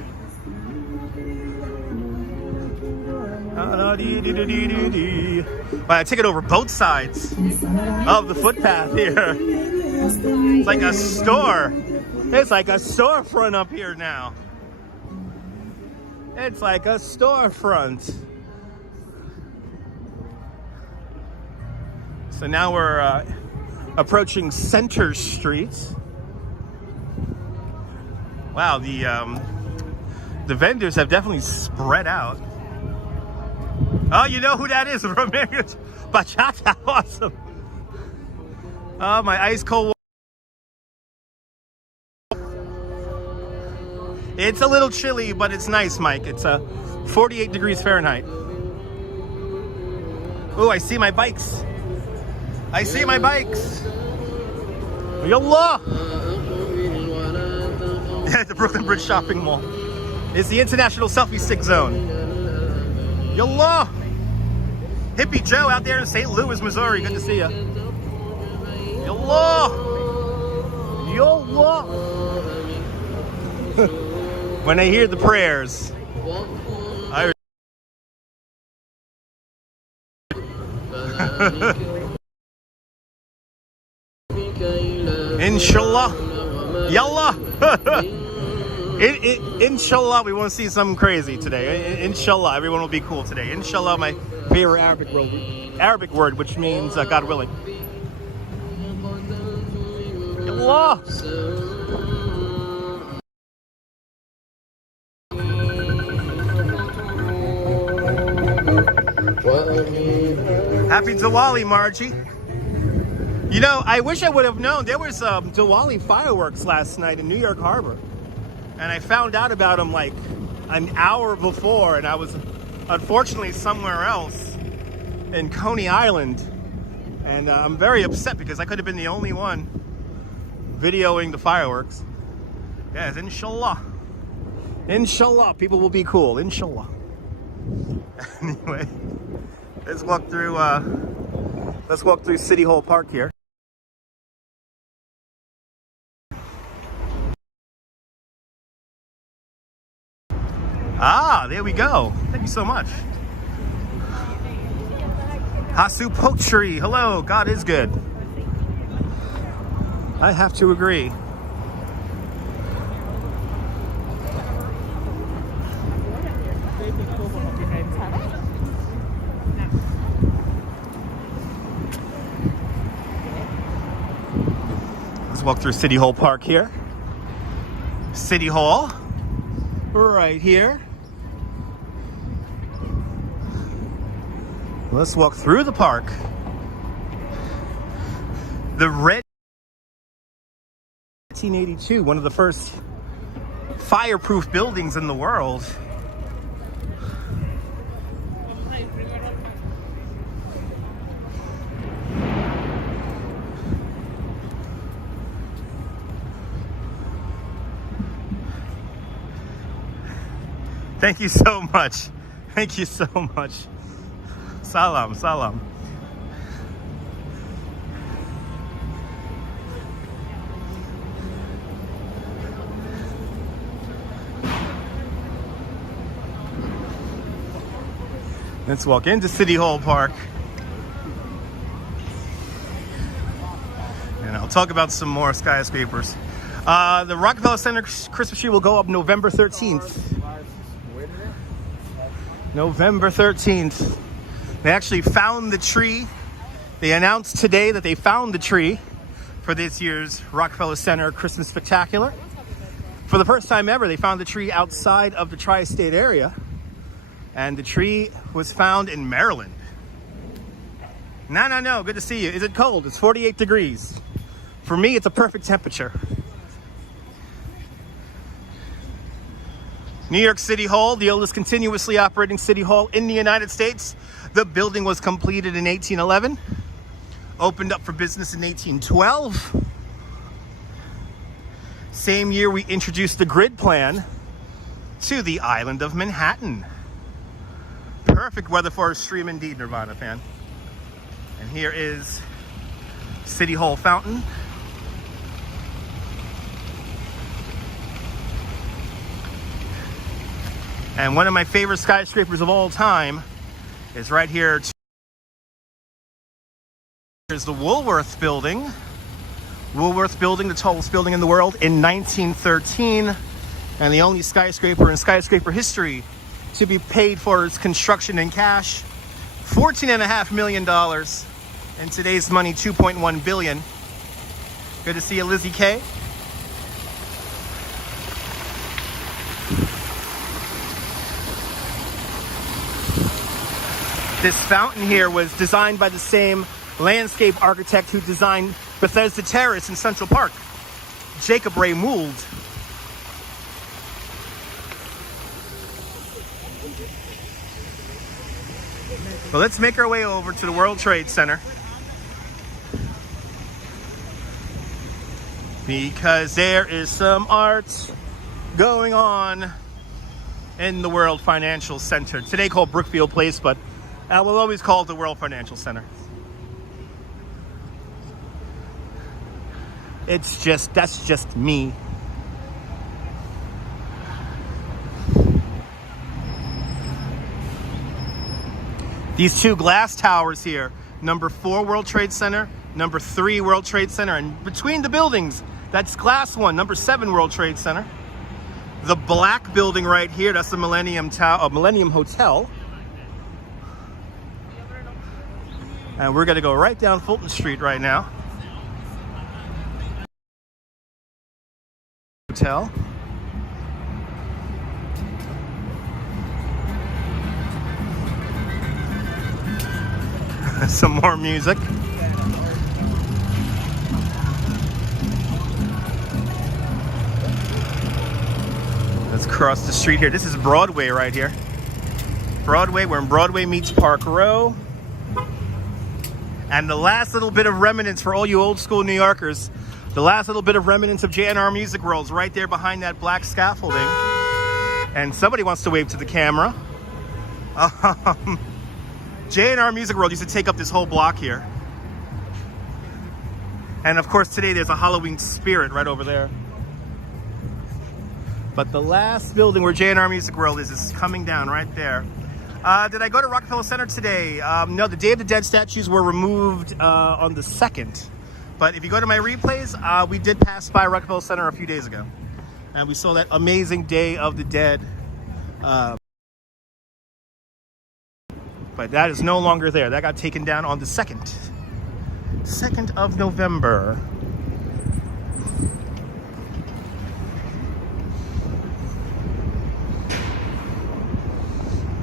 I take it over both sides of the footpath here. It's like a store. It's like a storefront up here now. It's like a storefront. So now we're approaching Center Street. Wow, the vendors have definitely spread out. Oh, you know who that is? Ramirez Bachata. Awesome. Oh, my ice cold water. It's a little chilly, but it's nice, Mike. It's 48 degrees Fahrenheit. Oh, I see my bikes. I see my bikes. Yallah. Yeah, the Brooklyn Bridge Shopping Mall. It's the International Selfie Stick Zone. Yallah. Hippie Joe out there in St. Louis, Missouri. Good to see you. Yallah. Yallah. When I hear the prayers, I Inshallah. Yallah. Inshallah, we want to see something crazy today. Inshallah, everyone will be cool today. Inshallah, my favorite Arabic word, which means God willing. Yallah. Happy Diwali, Margie. You know, I wish I would have known. There was Diwali fireworks last night in New York Harbor. And I found out about them like an hour before, and I was unfortunately somewhere else in Coney Island. And I'm very upset because I could have been the only one videoing the fireworks. Yes, inshallah. Inshallah, people will be cool. Inshallah. Anyway, let's walk through City Hall Park here. Ah, there we go. Thank you so much. Hasu Poetry. Hello, God is good. I have to agree. Let's walk through City Hall Park here. City Hall, right here. Let's walk through the park. The red 1982, one of the first fireproof buildings in the world. Thank you so much. Thank you so much. Salam, salam. Let's walk into City Hall Park. And I'll talk about some more skyscrapers. The Rockefeller Center Christmas tree will go up November 13th. November 13th. They actually found the tree. They announced today that they found the tree for this year's Rockefeller Center Christmas Spectacular. For the first time ever, they found the tree outside of the tri-state area. And the tree was found in Maryland. No. Good to see you. Is it cold? It's 48 degrees. For me, it's a perfect temperature. New York City Hall, the oldest continuously operating city hall in the United States. The building was completed in 1811, opened up for business in 1812. Same year we introduced the grid plan to the island of Manhattan. Perfect weather for a stream indeed, Nirvana fan. And here is City Hall Fountain. And one of my favorite skyscrapers of all time is right here. Here's the Woolworth Building. Woolworth Building, the tallest building in the world in 1913. And the only skyscraper in skyscraper history to be paid for its construction in cash. $14.5 million. In today's money, $2.1 billion. Good to see you, Lizzie K. This fountain here was designed by the same landscape architect who designed Bethesda Terrace in Central Park, Jacob Ray Mould. Well, let's make our way over to the World Trade Center, because there is some art going on in the World Financial Center. Today called Brookfield Place, but we'll always call it the World Financial Center. That's just me. These two glass towers here, number 4 World Trade Center, number 3 World Trade Center, and between the buildings, that's glass 1, number 7 World Trade Center. The black building right here, that's the Millennium Hotel. And we're gonna go right down Fulton Street right now. Hotel. Some more music. Let's cross the street here. This is Broadway right here. Broadway, we're in Broadway meets Park Row. And the last little bit of remnants for all you old school New Yorkers, the last little bit of remnants of JNR Music World is right there behind that black scaffolding. And somebody wants to wave to the camera. JNR Music World used to take up this whole block here. And of course today there's a Halloween spirit right over there. But the last building where JNR Music World is coming down right there. Did I go to Rockefeller Center today? No, the Day of the Dead statues were removed on the 2nd. But if you go to my replays, we did pass by Rockefeller Center a few days ago. And we saw that amazing Day of the Dead. But that is no longer there. That got taken down on the 2nd. 2nd of November.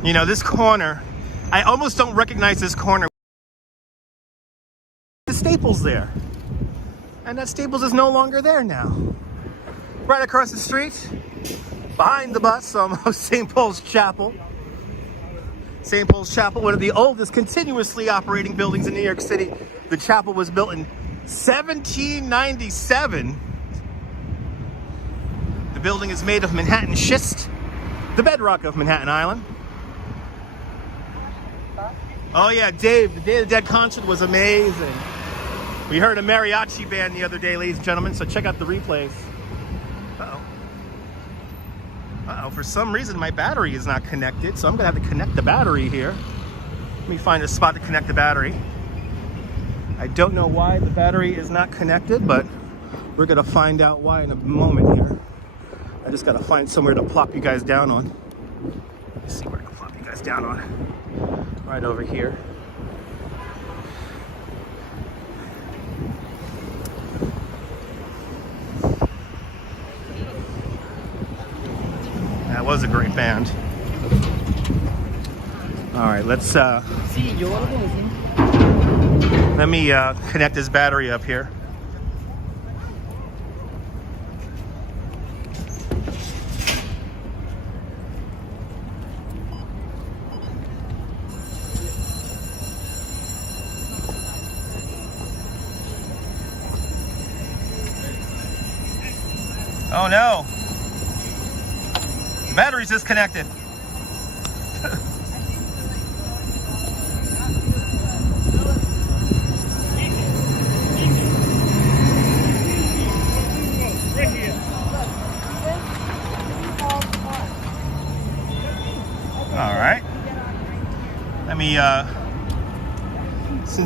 You know, this corner, I almost don't recognize this corner. The Staples there. And that Staples is no longer there now. Right across the street, behind the bus, almost, St. Paul's Chapel. St. Paul's Chapel, one of the oldest continuously operating buildings in New York City. The chapel was built in 1797. The building is made of Manhattan schist, the bedrock of Manhattan Island. Oh yeah, Dave, the Day of the Dead concert was amazing. We heard a mariachi band the other day, ladies and gentlemen, so check out the replays. Uh-oh, for some reason my battery is not connected, so I'm gonna have to connect the battery here. Let me find a spot to connect the battery. I don't know why the battery is not connected, but we're gonna find out why in a moment here. I just gotta find somewhere to plop you guys down on. Let's see where to plop you guys down on. Right over here. That was a great band. All right, let's let me connect this battery up here. Oh no! The battery's disconnected.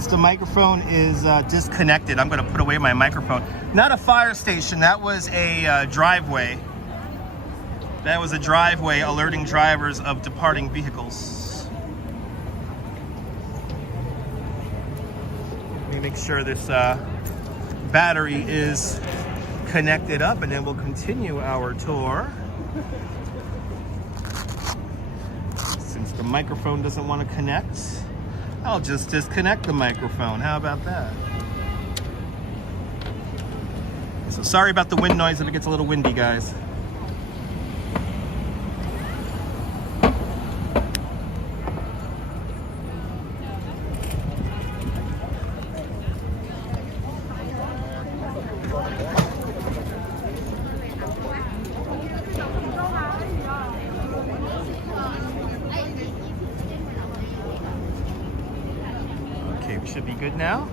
the microphone is disconnected, I'm going to put away my microphone. Not a fire station, that was a driveway. That was a driveway alerting drivers of departing vehicles. Let me make sure this battery is connected up, and then we'll continue our tour. Since the microphone doesn't want to connect, I'll just disconnect the microphone. How about that? So sorry about the wind noise if it gets a little windy, guys. Okay, we should be good now.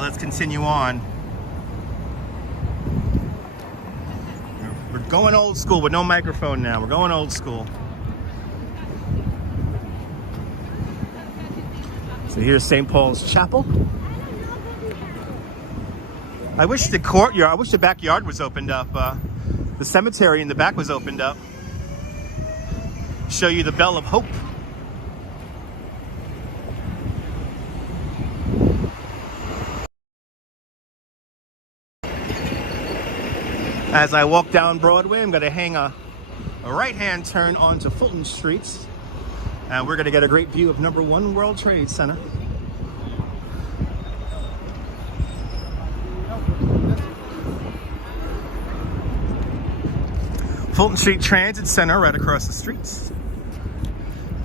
Let's continue on. We're going old school with no microphone now. We're going old school. So here's St. Paul's Chapel. I wish the courtyard, I wish the backyard was opened up. The cemetery in the back was opened up. Show you the Bell of Hope. As I walk down Broadway, I'm going to hang a right-hand turn onto Fulton Street, and we're going to get a great view of number 1 World Trade Center. Fulton Street Transit Center right across the streets.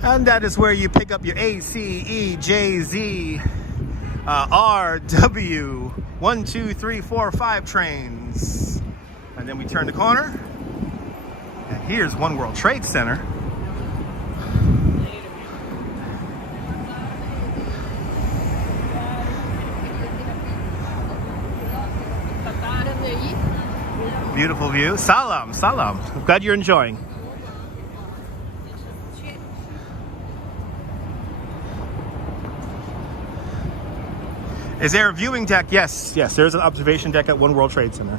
And that is where you pick up your A, C, E, J, Z, R, W, 1, 2, 3, 4, 5 trains. And then we turn the corner, and here's One World Trade Center. Beautiful view. Salam, salam. I'm glad you're enjoying. Is there a viewing deck? Yes, yes, there's an observation deck at One World Trade Center.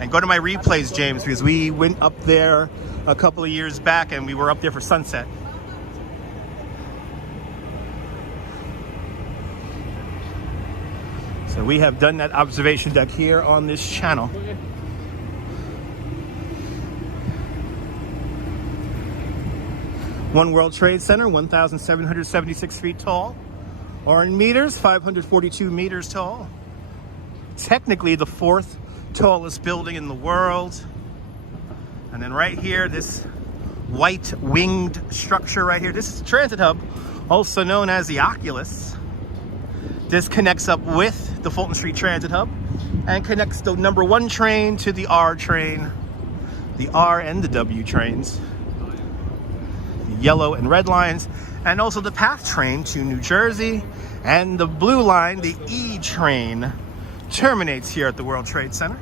And go to my replays, James, because we went up there a couple of years back and we were up there for sunset. So we have done that observation deck here on this channel. One World Trade Center, 1,776 feet tall, or in meters, 542 meters tall. Technically the 4th tallest building in the world. And then right here, this white winged structure right here, this is the transit hub, also known as the Oculus. This connects up with the Fulton Street Transit Hub and connects the number 1 train to the R train, the R and the W trains, the yellow and red lines, and also the PATH train to New Jersey, and the blue line, the E train, terminates here at the World Trade Center.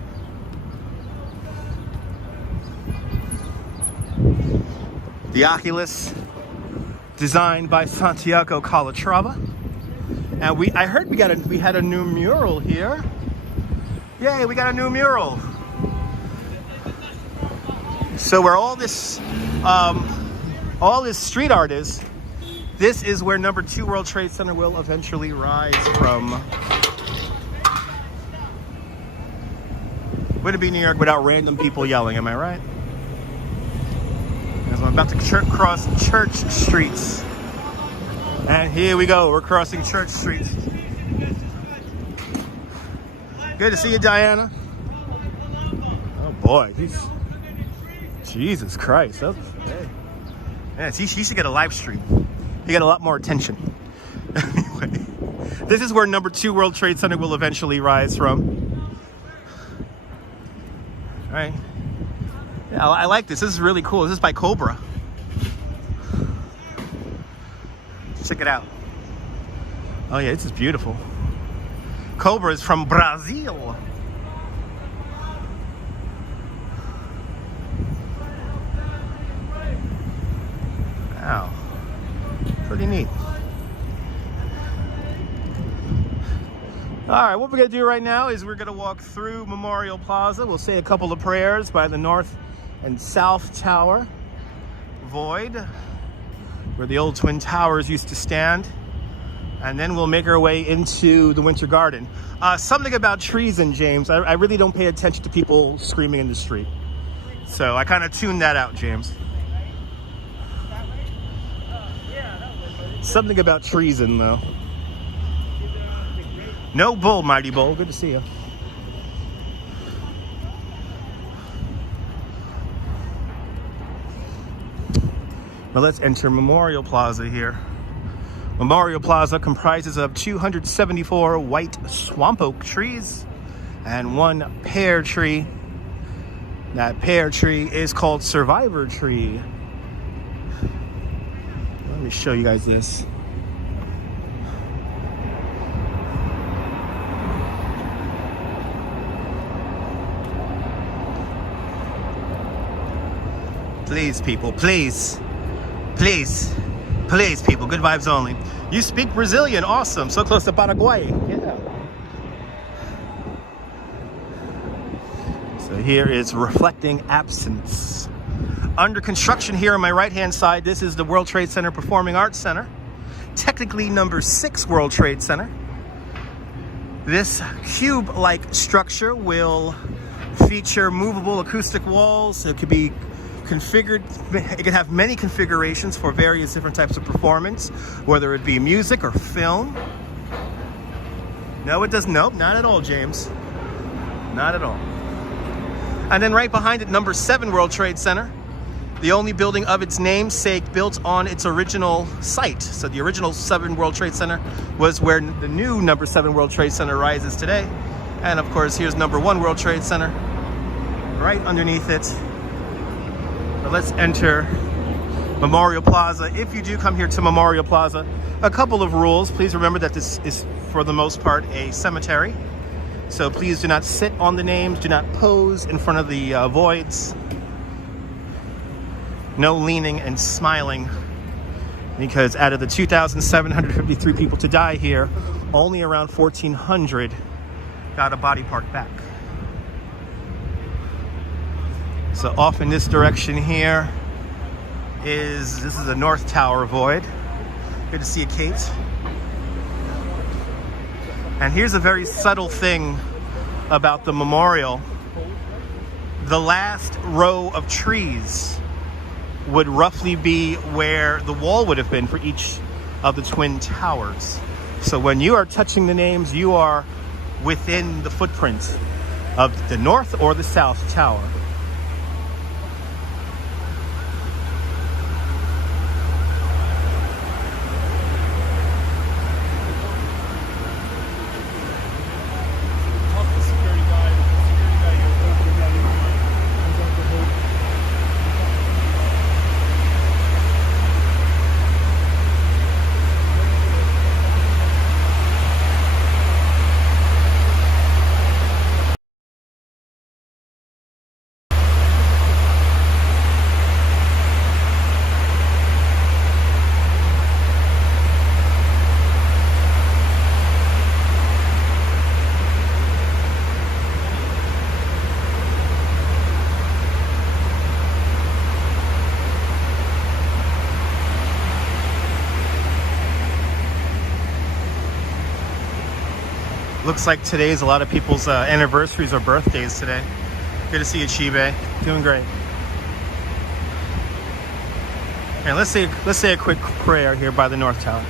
The Oculus, designed by Santiago Calatrava. And I heard we had a new mural here. Yay, we got a new mural. So where all this street art is, this is where number 2 World Trade Center will eventually rise from. Wouldn't be New York without random people yelling, am I right? As I'm about to cross Church Streets. And here we go, we're crossing Church Street. Good to see you, Diana. Oh boy, Jesus Christ. Hey. Yeah, she should get a live stream. You get a lot more attention. Anyway, this is where number 2 World Trade Center will eventually rise from. All right. Yeah, I like this. This is really cool. This is by Cobra. Check it out. Oh yeah, this is beautiful. Cobra is from Brazil. Wow. Pretty neat. All right, what we're going to do right now is we're going to walk through Memorial Plaza. We'll say a couple of prayers by the North and South Tower void, where the old Twin Towers used to stand. And then we'll make our way into the Winter Garden. Something about treason, James. I really don't pay attention to people screaming in the street. So I kind of tuned that out, James. Something about treason, though. No bull, Mighty Bull. Good to see you. Well, let's enter Memorial Plaza here. Memorial Plaza comprises of 274 white swamp oak trees and one pear tree. That pear tree is called Survivor Tree. Let me show you guys this. Please, people, please. Please. Please, people. Good vibes only. You speak Brazilian. Awesome. So close to Paraguay. Yeah. So here is Reflecting Absence. Under construction here on my right-hand side, this is the World Trade Center Performing Arts Center. Technically number 6 World Trade Center. This cube-like structure will feature movable acoustic walls. It could be configured, it can have many configurations for various different types of performance, whether it be music or film. No, it doesn't. Nope, not at all, James. Not at all. And then right behind it, number 7 World Trade Center, the only building of its namesake built on its original site. So the original 7 World Trade Center was where the new number 7 World Trade Center rises today. And of course, here's number 1 World Trade Center right underneath it. But let's enter Memorial Plaza. If you do come here to Memorial Plaza, a couple of rules. Please remember that this is, for the most part, a cemetery. So please do not sit on the names. Do not pose in front of the voids. No leaning and smiling. Because out of the 2,753 people to die here, only around 1,400 got a body part back. So off in this direction here this is the North Tower void. Good to see you, Kate. And here's a very subtle thing about the memorial. The last row of trees would roughly be where the wall would have been for each of the Twin Towers. So when you are touching the names, you are within the footprint of the North or the South Tower. Looks like today's a lot of people's anniversaries or birthdays today. Good to see you, Chibe. Doing great. And let's say a quick prayer here by the North Tower.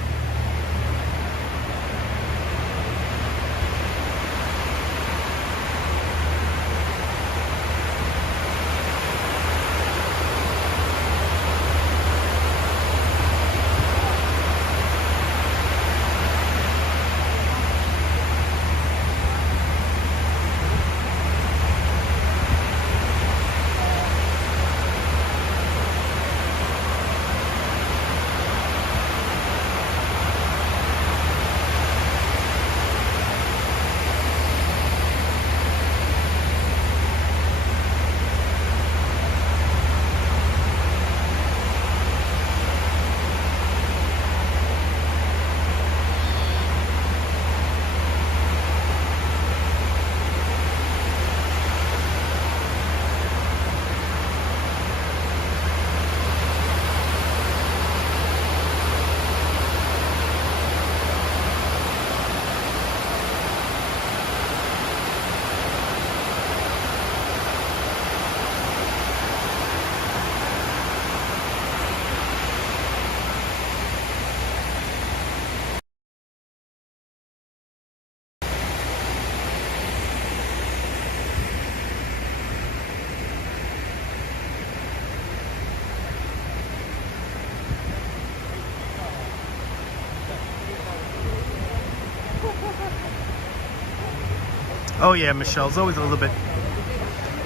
Oh yeah, Michelle's always a little bit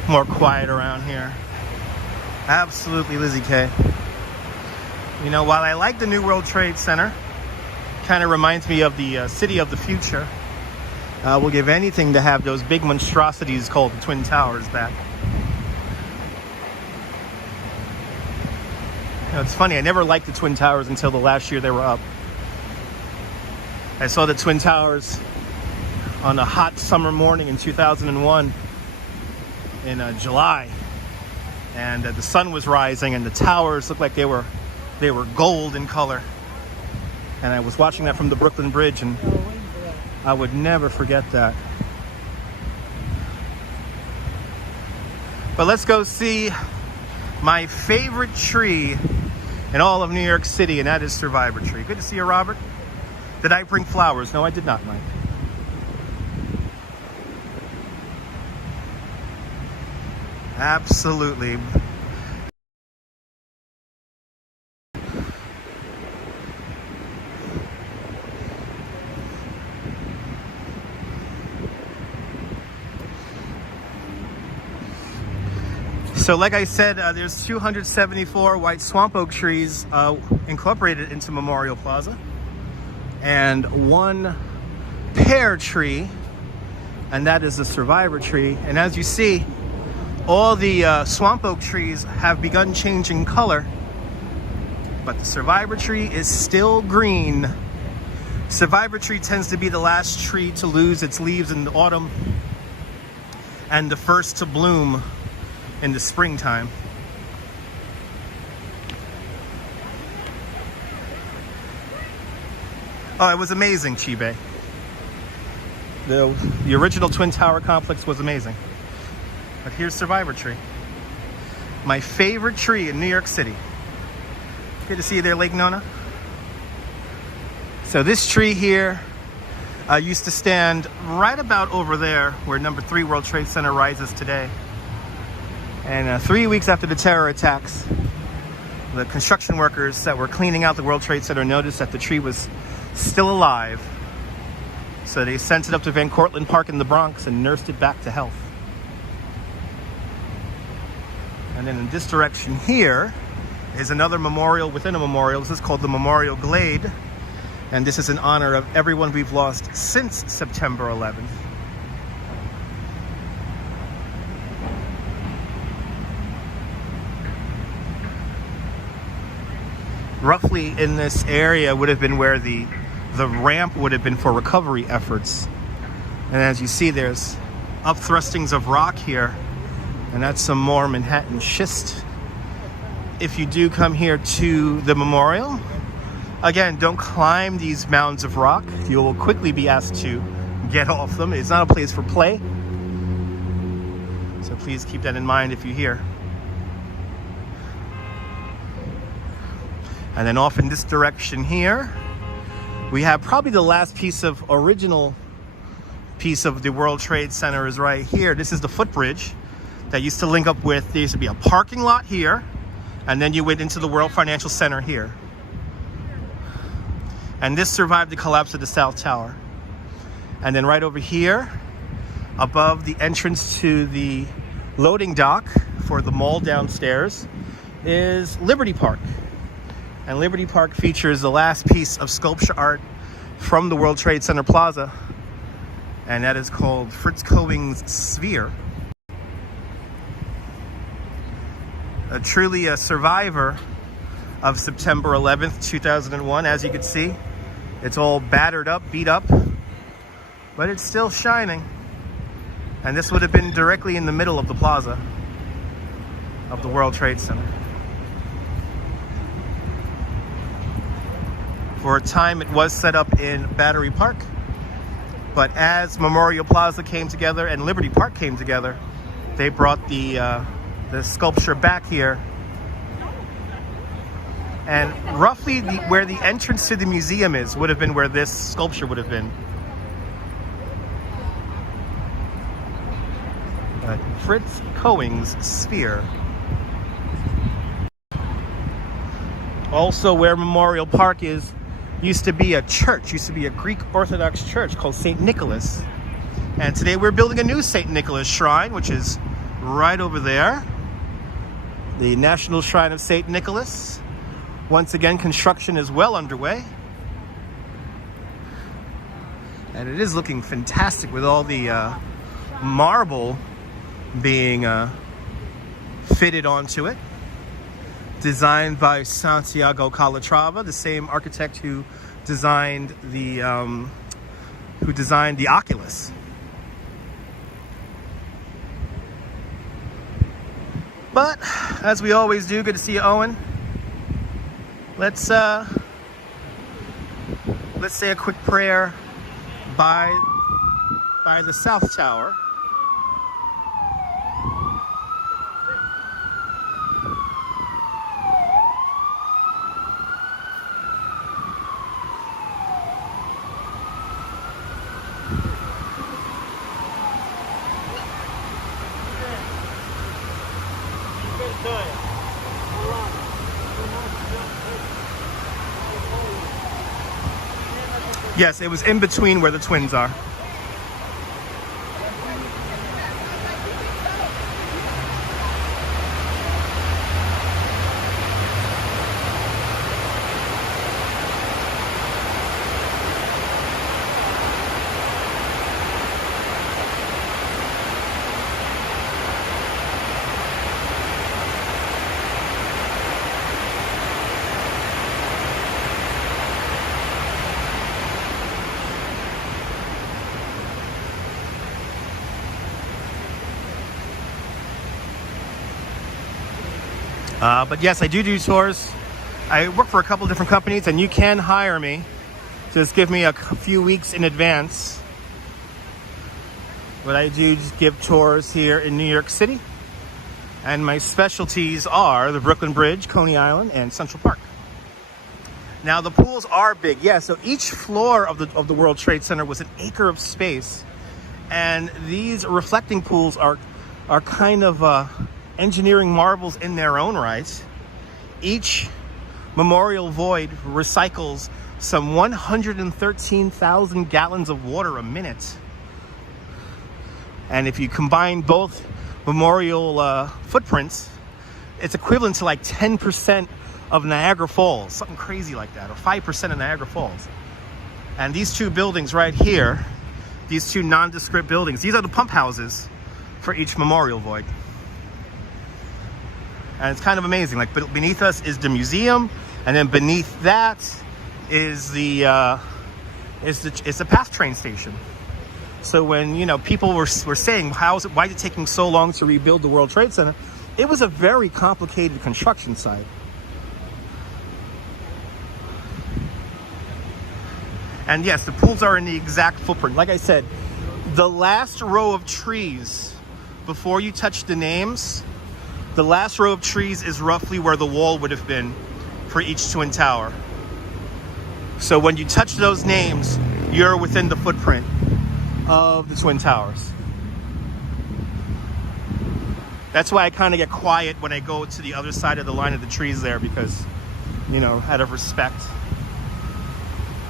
more quiet around here. Absolutely, Lizzie K. You know, while I like the New World Trade Center, kind of reminds me of the city of the future. We'll give anything to have those big monstrosities called the Twin Towers back. You know, it's funny, I never liked the Twin Towers until the last year they were up. I saw the Twin Towers on a hot summer morning in 2001 in July. And the sun was rising and the towers looked like they were gold in color. And I was watching that from the Brooklyn Bridge, and I would never forget that. But let's go see my favorite tree in all of New York City, and that is Survivor Tree. Good to see you, Robert. Did I bring flowers? No, I did not, Mike. Absolutely. So like I said, there's 274 white swamp oak trees incorporated into Memorial Plaza, and one pear tree, and that is the Survivor Tree. And as you see, all the swamp oak trees have begun changing color, but the Survivor Tree is still green. Survivor Tree tends to be the last tree to lose its leaves in the autumn and the first to bloom in the springtime. Oh, it was amazing, Chibe. The original Twin Tower complex was amazing. But here's Survivor Tree. My favorite tree in New York City. Good to see you there, Lake Nona. So this tree here used to stand right about over there where number 3 World Trade Center rises today. And 3 weeks after the terror attacks, the construction workers that were cleaning out the World Trade Center noticed that the tree was still alive. So they sent it up to Van Cortlandt Park in the Bronx and nursed it back to health. And then in this direction here is another memorial within a memorial. This is called the Memorial Glade. And this is in honor of everyone we've lost since September 11th. Roughly in this area would have been where the ramp would have been for recovery efforts. And as you see, there's upthrustings of rock here, and that's some more Manhattan schist. If you do come here to the memorial, again, don't climb these mounds of rock. You will quickly be asked to get off them. It's not a place for play. So please keep that in mind if you're here. And then off in this direction here, we have probably the last original piece of the World Trade Center is right here. This is the footbridge that used to link up with, there used to be a parking lot here, and then you went into the World Financial Center here. And this survived the collapse of the South Tower. And then right over here, above the entrance to the loading dock for the mall downstairs, is Liberty Park. And Liberty Park features the last piece of sculpture art from the World Trade Center Plaza, and that is called Fritz Cohen's Sphere. Truly a survivor of September 11th, 2001. As you can see, it's all battered up, beat up, but it's still shining. And this would have been directly in the middle of the plaza of the World Trade Center. For a time, it was set up in Battery Park, but as Memorial Plaza came together and Liberty Park came together, they brought the sculpture back here. And roughly where the entrance to the museum is would have been where this sculpture would have been. Fritz Cohen's Sphere. Also where Memorial Park is, used to be a church, used to be a Greek Orthodox church called St. Nicholas. And today we're building a new St. Nicholas shrine, which is right over there. The National Shrine of St. Nicholas. Once again, construction is well underway. And it is looking fantastic with all the marble being fitted onto it. Designed by Santiago Calatrava, the same architect who designed the Oculus. But as we always do, good to see you, Owen. Let's say a quick prayer by the South Tower. Yes, it was in between where the twins are. But yes, I do tours. I work for a couple different companies, and you can hire me. Just give me a few weeks in advance. But I do just give tours here in New York City. And my specialties are the Brooklyn Bridge, Coney Island, and Central Park. Now, the pools are big. Yeah, so each floor of the World Trade Center was an acre of space. And these reflecting pools are kind of engineering marvels in their own right. Each memorial void recycles some 113,000 gallons of water a minute. And if you combine both memorial footprints, it's equivalent to like 10% of Niagara Falls, something crazy like that, or 5% of Niagara Falls. And these two buildings right here, these two nondescript buildings, these are the pump houses for each memorial void. And it's kind of amazing. Like beneath us is the museum, and then beneath that is the PATH train station. So when people were saying why is it taking so long to rebuild the World Trade Center, it was a very complicated construction site. And yes, the pools are in the exact footprint. Like I said, the last row of trees before you touch the names. The last row of trees is roughly where the wall would have been for each twin tower. So when you touch those names, you're within the footprint of the twin towers. That's why I kind of get quiet when I go to the other side of the line of the trees there, because, out of respect,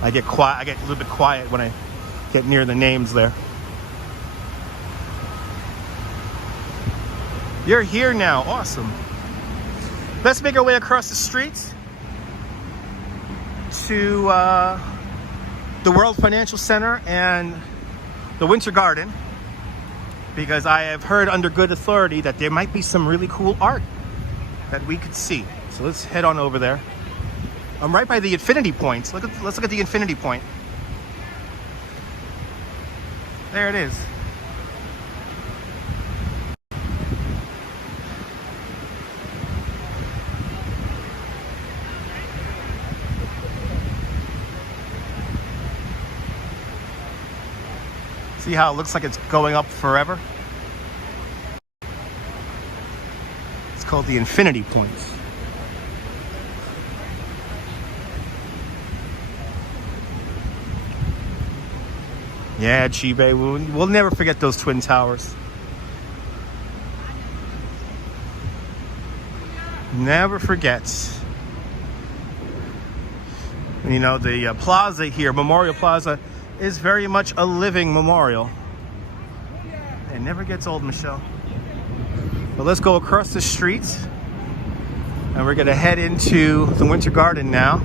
I get quiet. I get a little bit quiet when I get near the names there. You're here now. Awesome. Let's make our way across the street to the World Financial Center and the Winter Garden, because I have heard under good authority that there might be some really cool art that we could see. So let's head on over there. I'm right by the infinity points. Let's look at the infinity point. There it is. See how it looks like it's going up forever? It's called the infinity points. Yeah, Chibe, we'll never forget those twin towers. Never forget. The plaza here, Memorial Plaza, is very much a living memorial. It never gets old, Michelle. Well, let's go across the street. And we're gonna head into the Winter Garden now.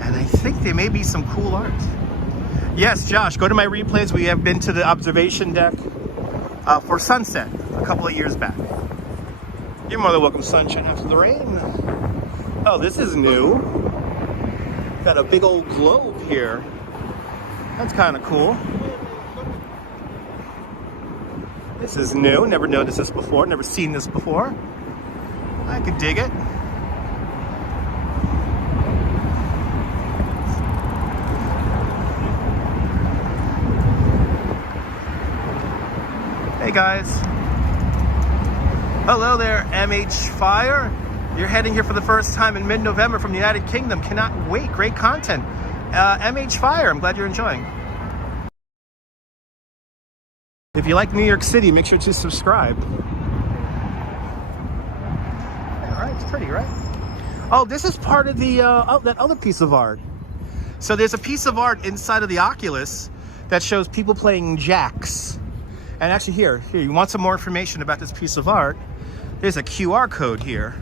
And I think there may be some cool art. Yes, Josh, go to my replays. We have been to the observation deck for sunset a couple of years back. You're more than welcome, sunshine after the rain. Oh, this is new. Got a big old globe here. That's kind of cool. This is new. Never noticed this before. Never seen this before. I could dig it. Hey guys. Hello there, MH Fire. You're heading here for the first time in mid-November from the United Kingdom. Cannot wait. Great content. MH Fire, I'm glad you're enjoying. If you like New York City, make sure to subscribe. All right, it's pretty, right? Oh, this is part of the that other piece of art. So there's a piece of art inside of the Oculus that shows people playing jacks. And actually here, you want some more information about this piece of art? There's a QR code here.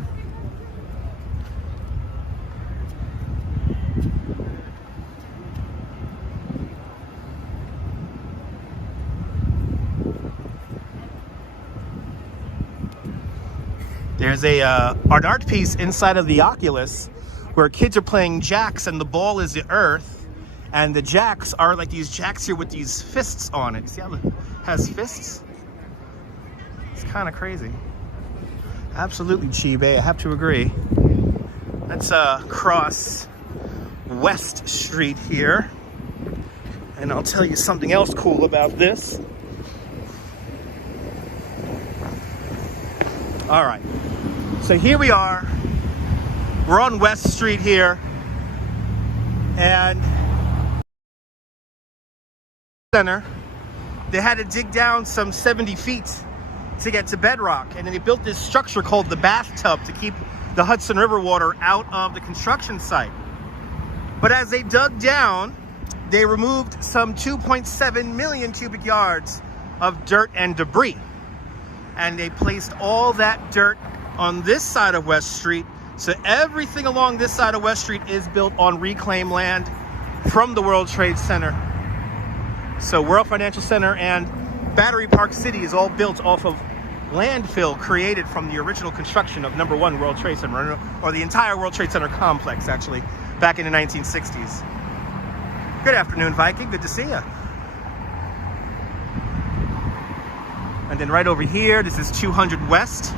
There's an art piece inside of the Oculus where kids are playing jacks and the ball is the earth, and the jacks are like these jacks here with these fists on it. See how it has fists? It's kind of crazy. Absolutely, Chibe, I have to agree. Let's cross West Street here, and I'll tell you something else cool about this. All right. So here we are, we're on West Street here, and center, they had to dig down some 70 feet to get to bedrock, and then they built this structure called the bathtub to keep the Hudson River water out of the construction site. But as they dug down, they removed some 2.7 million cubic yards of dirt and debris, and they placed all that dirt on this side of West Street. So everything along this side of West Street is built on reclaimed land from the World Trade Center. So World Financial Center and Battery Park City is all built off of landfill created from the original construction of number 1 World Trade Center, or the entire World Trade Center complex, actually, back in the 1960s. Good afternoon, Viking. Good to see you. And then right over here, this is 200 West.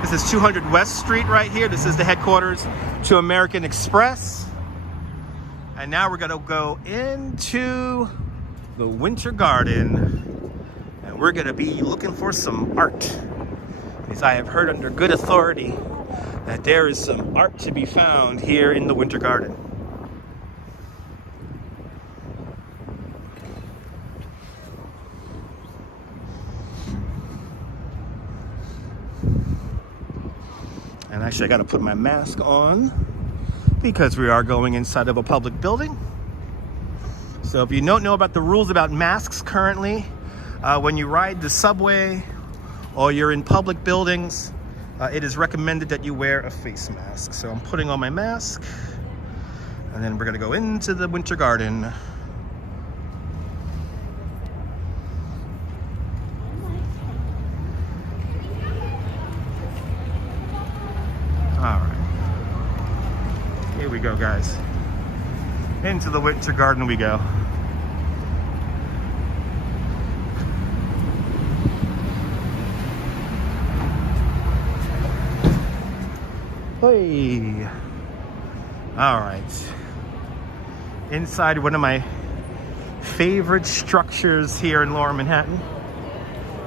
This is 200 West Street right here. This is the headquarters to American Express. And now we're gonna go into the Winter Garden. And we're gonna be looking for some art. Because I have heard under good authority that there is some art to be found here in the Winter Garden. And actually I gotta put my mask on because we are going inside of a public building. So if you don't know about the rules about masks currently, when you ride the subway or you're in public buildings, it is recommended that you wear a face mask. So I'm putting on my mask, and then we're gonna go into the Winter Garden. All right, here we go, guys. Into the Winter Garden we go. Hey. All right. Inside one of my favorite structures here in Lower Manhattan,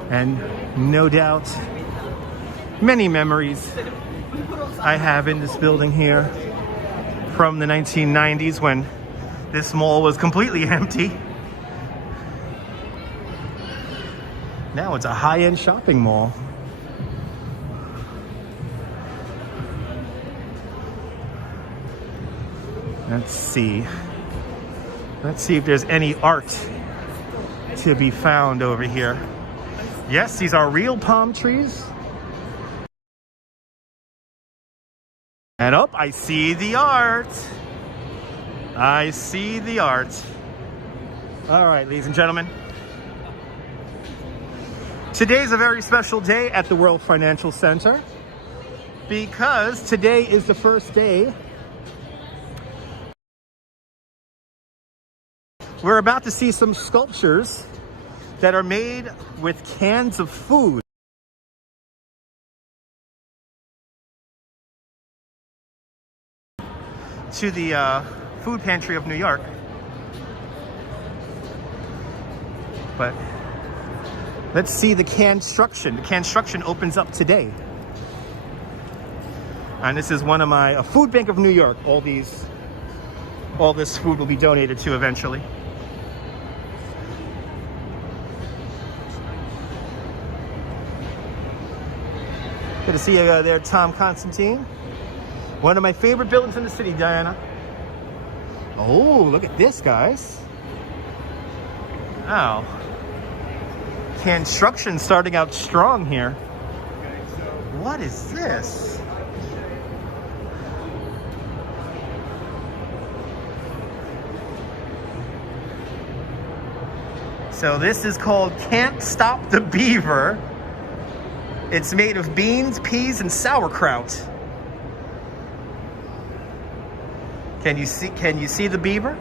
and no doubt many memories I have in this building here from the 1990s when this mall was completely empty. Now it's a high-end shopping mall. Let's see. Let's see if there's any art to be found over here. Yes, these are real palm trees. And oh, I see the art. I see the art. All right, ladies and gentlemen. Today's a very special day at the World Financial Center because today is the first day. We're about to see some sculptures that are made with cans of food. To the food pantry of New York. But let's see the Canstruction. The Canstruction opens up today. And this is one of my Food Bank of New York. All this food will be donated to eventually. Good to see you there, Tom Constantine. One of my favorite buildings in the city, Diana. Oh, look at this, guys. Wow. Canstruction starting out strong here. What is this? So this is called Can't Stop the Beaver. It's made of beans, peas, and sauerkraut. Can you see the beaver?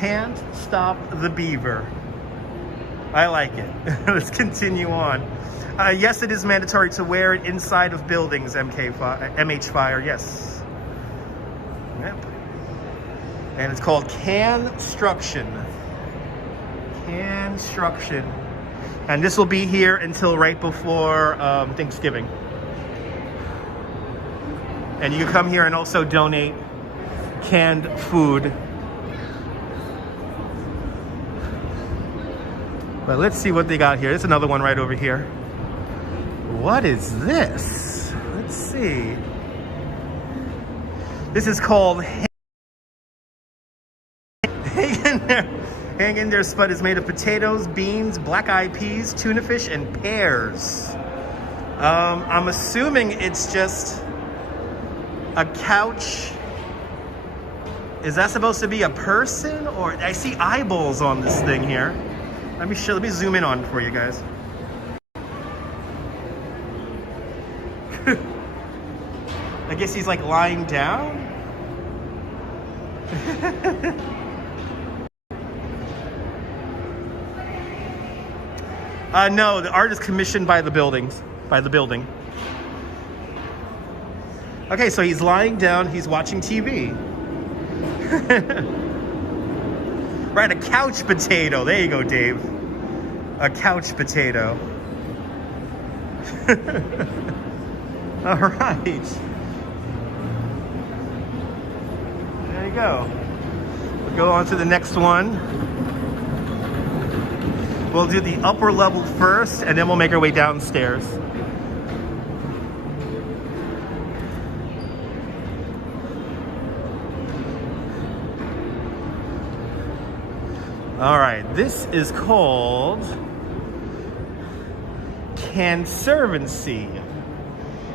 Can't stop the beaver. I like it. Let's continue on. Yes, it is mandatory to wear it inside of buildings, MH Fire, yes. Yep. And it's called Canstruction. Canstruction. And this will be here until right before Thanksgiving. And you can come here and also donate canned food. But let's see what they got here. There's another one right over here. What is this? Let's see. This is called Hang in there Spud is made of potatoes, beans, black-eyed peas, tuna fish, and pears. I'm assuming it's just a couch. Is that supposed to be a person? Or I see eyeballs on this thing here. Let me zoom in on it for you guys. I guess he's like lying down. No, the art is commissioned by the building. Okay, so he's lying down, he's watching TV. Right, a couch potato. There you go, Dave. A couch potato. All right. There you go. We'll go on to the next one. We'll do the upper level first, and then we'll make our way downstairs. All right, this is called Canservancy.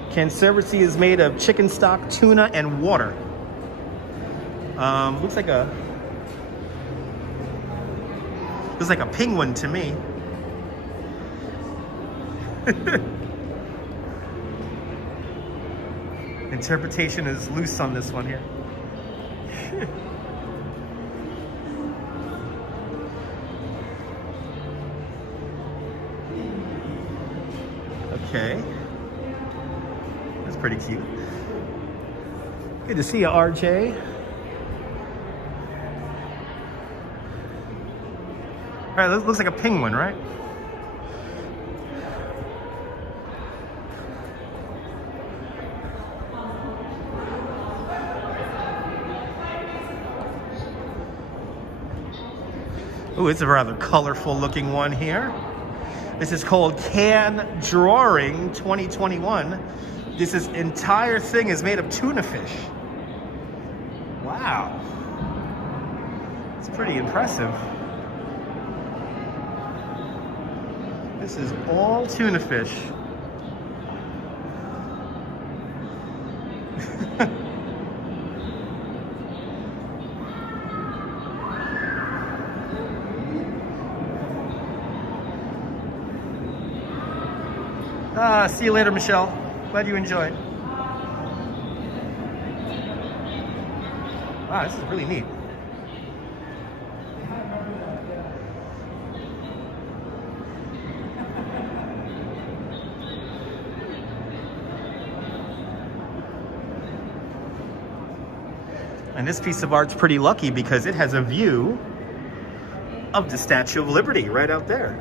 Canservancy is made of chicken stock, tuna, and water. Looks like a penguin to me. Interpretation is loose on this one here. Okay. That's pretty cute. Good to see you, RJ. All right, this looks like a penguin, right? Oh, it's a rather colorful looking one here. This is called Can Drawing 2021. This entire thing is made of tuna fish. Wow. It's pretty impressive. This is all tuna fish. See you later, Michelle. Glad you enjoyed. Wow, this is really neat. And this piece of art's pretty lucky because it has a view of the Statue of Liberty right out there.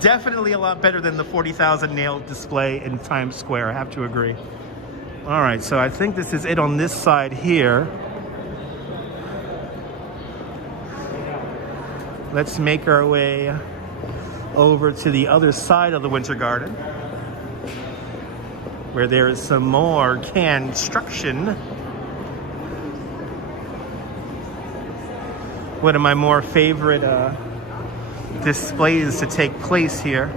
Definitely a lot better than the 40,000 nail display in Times Square, I have to agree. All right, so I think this is it on this side here. Let's make our way over to the other side of the Winter Garden, where there is some more Canstruction. One of my more favorite displays to take place here.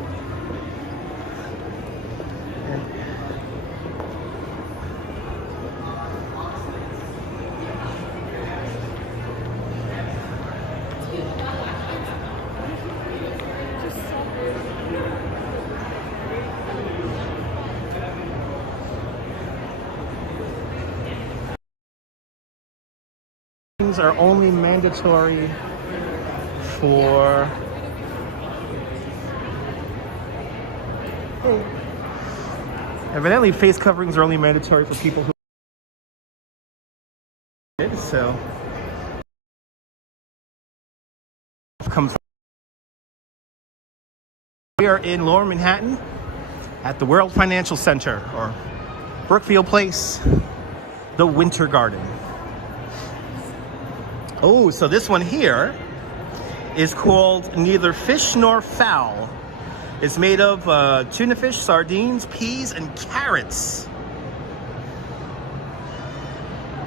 Are only mandatory for evidently face coverings are only mandatory for people who so we are in Lower Manhattan at the World Financial Center, or Brookfield Place, the Winter Garden. Oh, so this one here is called Neither Fish Nor Fowl. It's made of tuna fish, sardines, peas, and carrots.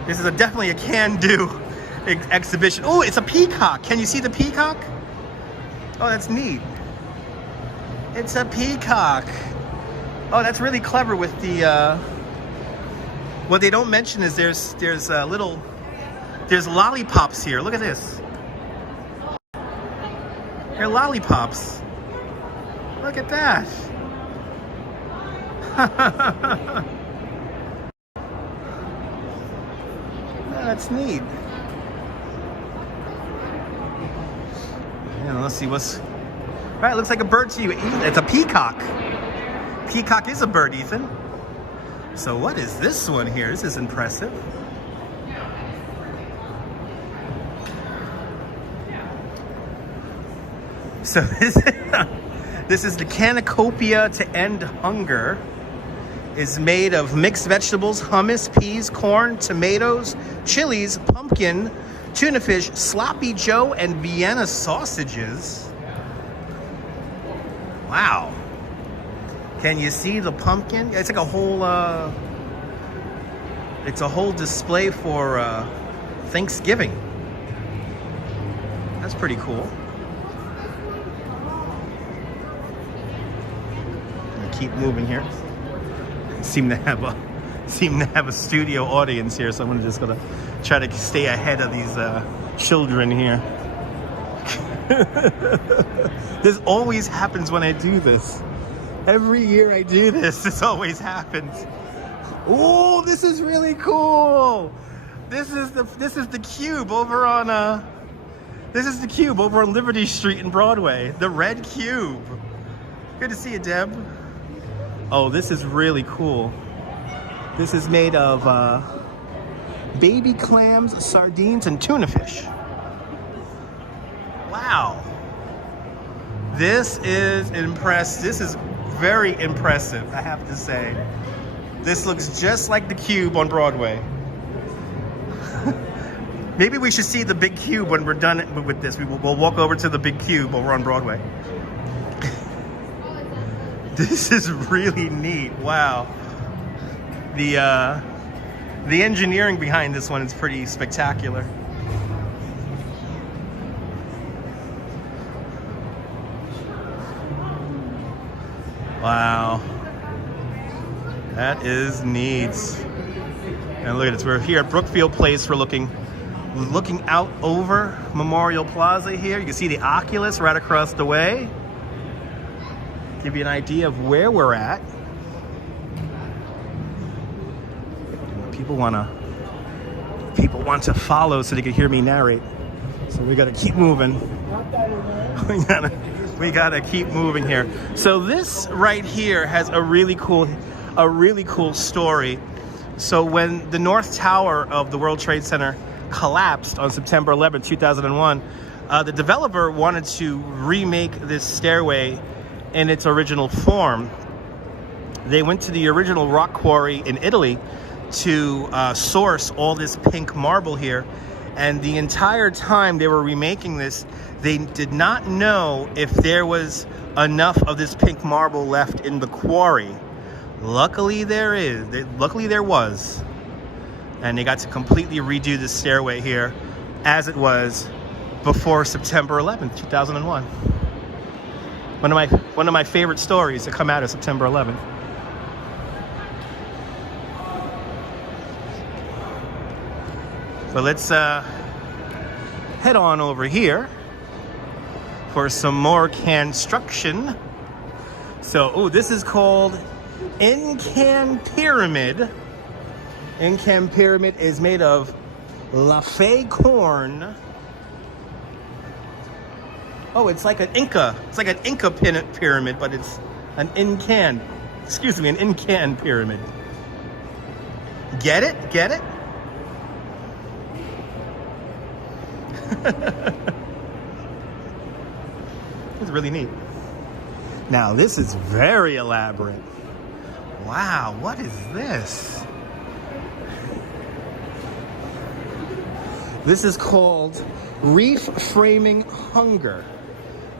This is definitely a can-do exhibition. Oh, it's a peacock. Can you see the peacock? Oh, that's neat. It's a peacock. Oh, that's really clever with the... what they don't mention is there's lollipops here. Look at this. They're lollipops. Look at that. That's neat. Yeah, let's see what's... Right, looks like a bird to you. It's a peacock. Peacock is a bird, Ethan. So what is this one here? This is impressive. So this is the Cornucopia to End Hunger. It's made of mixed vegetables, hummus, peas, corn, tomatoes, chilies, pumpkin, tuna fish, sloppy joe, and Vienna sausages. Wow. Can you see the pumpkin? It's like a whole display for Thanksgiving. That's pretty cool. Keep moving here. Seem to have a studio audience here, so I'm just gonna try to stay ahead of these children here. This always happens when I do this. Every year I do this, this always happens. Oh, this is really cool. This is the cube over on Liberty Street in Broadway. The red cube. Good to see you, Deb. Oh, this is really cool. This is made of baby clams, sardines, and tuna fish. Wow. This is impressive. This is very impressive, I have to say. This looks just like the Cube on Broadway. Maybe we should see the Big Cube when we're done with this. We'll walk over to the Big Cube over on Broadway. This is really neat. Wow. The engineering behind this one is pretty spectacular. Wow. That is neat. And look at this. We're here at Brookfield Place. We're looking out over Memorial Plaza here. You can see the Oculus right across the way. Give you an idea of where we're at. People want to follow so they can hear me narrate. So we got to keep moving. We gotta keep moving here. So this right here has a really cool story. So when the North Tower of the World Trade Center collapsed on September 11, 2001, the developer wanted to remake this stairway in its original form. They went to the original rock quarry in Italy to source all this pink marble here. And the entire time they were remaking this, they did not know if there was enough of this pink marble left in the quarry. Luckily there was. And they got to completely redo the stairway here as it was before September 11th, 2001. One of my favorite stories to come out of September 11th. So let's head on over here for some more Canstruction. So, this is called Incan Pyramid. Incan Pyramid is made of Lafay corn. Oh, it's like an Inca. It's like an Inca pyramid, but it's an Incan. Excuse me, an Incan pyramid. Get it? Get it? It's really neat. Now, this is very elaborate. Wow, what is this? This is called Reef Framing Hunger.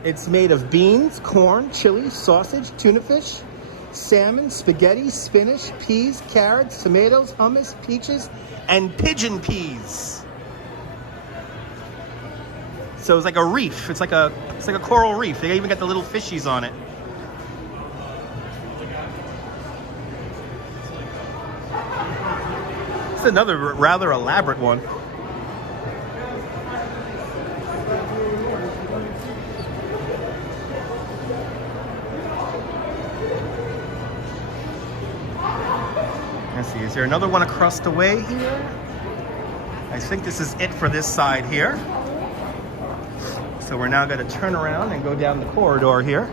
It's made of beans, corn, chili, sausage, tuna fish, salmon, spaghetti, spinach, peas, carrots, tomatoes, hummus, peaches, and pigeon peas. So it's like a reef. It's like a coral reef. They even got the little fishies on it. It's another rather elaborate one. Let's see, is there another one across the way here? I think this is it for this side here. So we're now going to turn around and go down the corridor here.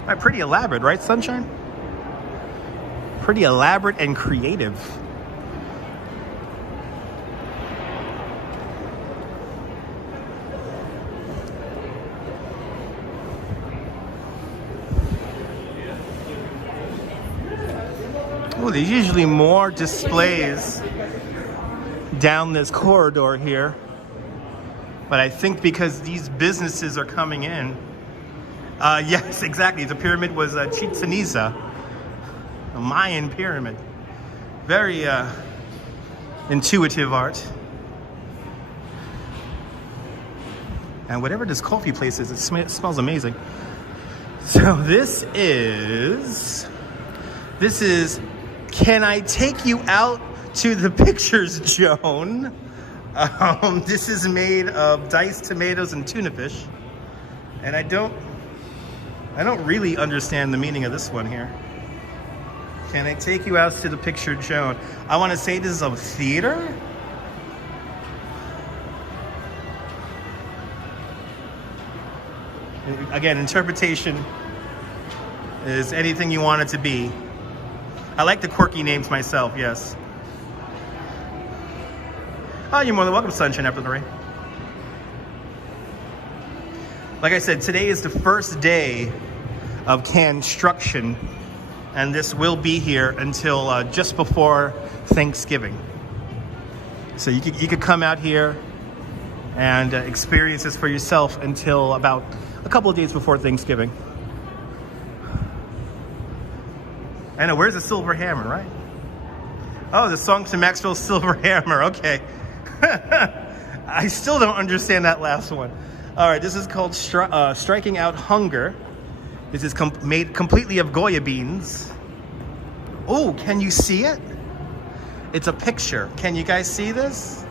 All right, pretty elaborate, right, Sunshine? Pretty elaborate and creative. Oh, there's usually more displays down this corridor here. But I think because these businesses are coming in. Yes, exactly. The pyramid was Chichen Itza, a Mayan pyramid. Very intuitive art. And whatever this coffee place is, it smells amazing. So this is, can I take you out to the pictures, Joan? This is made of diced tomatoes and tuna fish. And I don't really understand the meaning of this one here. Can I take you out to the picture, Joan? I want to say this is a theater. Again, interpretation is anything you want it to be. I like the quirky names myself, yes. Oh, you're more than welcome, Sunshine After the Rain. Like I said, today is the first day of Canstruction, and this will be here until just before Thanksgiving. So you could come out here and experience this for yourself until about a couple of days before Thanksgiving. I know, where's the silver hammer, right? Oh, the song to Maxwell's Silver Hammer, okay. I still don't understand that last one. All right, this is called Striking Out Hunger. This is made completely of Goya beans. Oh, can you see it? It's a picture. Can you guys see this?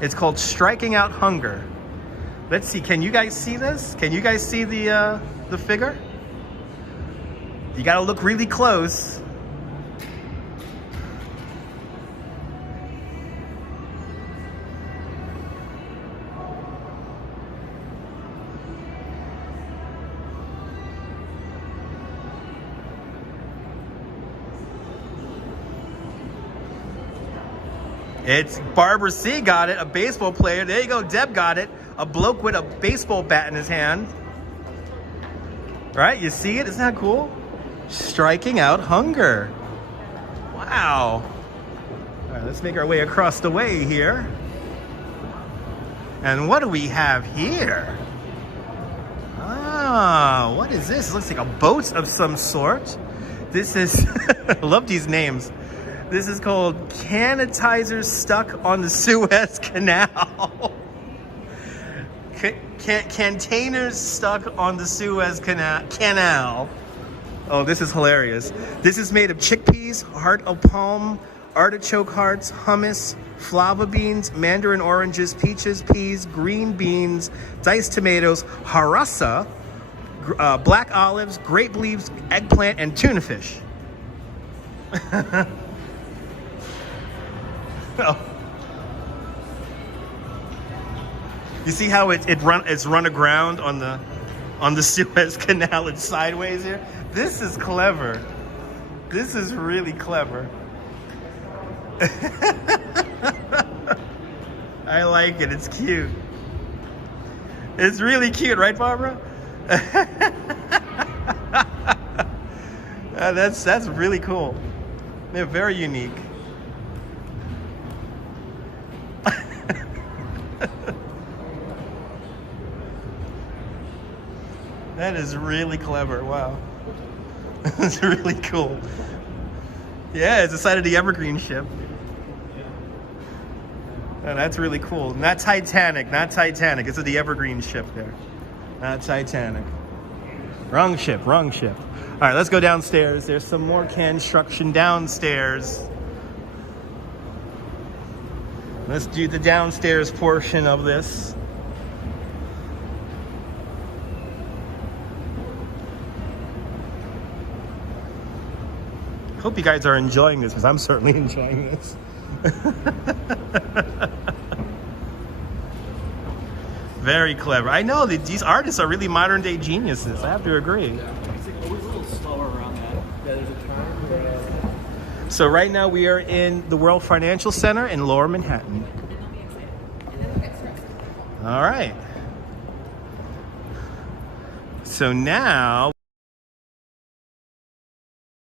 It's called Striking Out Hunger. Let's see, can you guys see this? Can you guys see the figure? You gotta look really close. It's Barbara C. got it, a baseball player. There you go, Deb got it. A bloke with a baseball bat in his hand. Right, you see it? Isn't that cool? Striking Out Hunger. Wow. All right, let's make our way across the way here. And what do we have here? Ah, what is this? It looks like a boat of some sort. This is, I love these names. This is called Canitizers Stuck on the Suez Canal. Containers stuck on the Suez Canal. Oh, this is hilarious. This is made of chickpeas, heart of palm, artichoke hearts, hummus, flava beans, mandarin oranges, peaches, peas, green beans, diced tomatoes, harissa, black olives, grape leaves, eggplant, and tuna fish. Oh. You see how it's run aground on the Suez Canal? It's sideways here. This is clever. This is really clever. I like it. It's cute. It's really cute, right, Barbara? That's really cool. They're very unique. That is really clever. Wow. That's really cool. Yeah, it's the side of the Evergreen ship. Oh, that's really cool. Not Titanic, not Titanic. It's the Evergreen ship there. Not Titanic. Wrong ship, wrong ship. All right, let's go downstairs. There's some more Canstruction downstairs. Let's do the downstairs portion of this. Hope you guys are enjoying this, because I'm certainly enjoying this. Very clever. I know that these artists are really modern day geniuses. I have to agree. Yeah. It's always a little slower around that. Yeah, there's a time for So right now we are in the World Financial Center in Lower Manhattan. All right. So now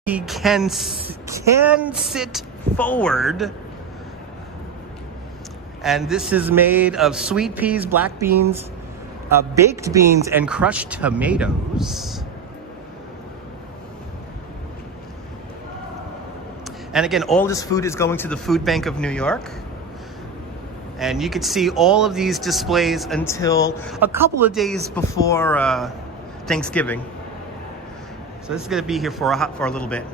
he can sit forward, and this is made of sweet peas, black beans, baked beans, and crushed tomatoes. And again, all this food is going to the Food Bank of New York. And you can see all of these displays until a couple of days before Thanksgiving. So this is going to be here for a little bit.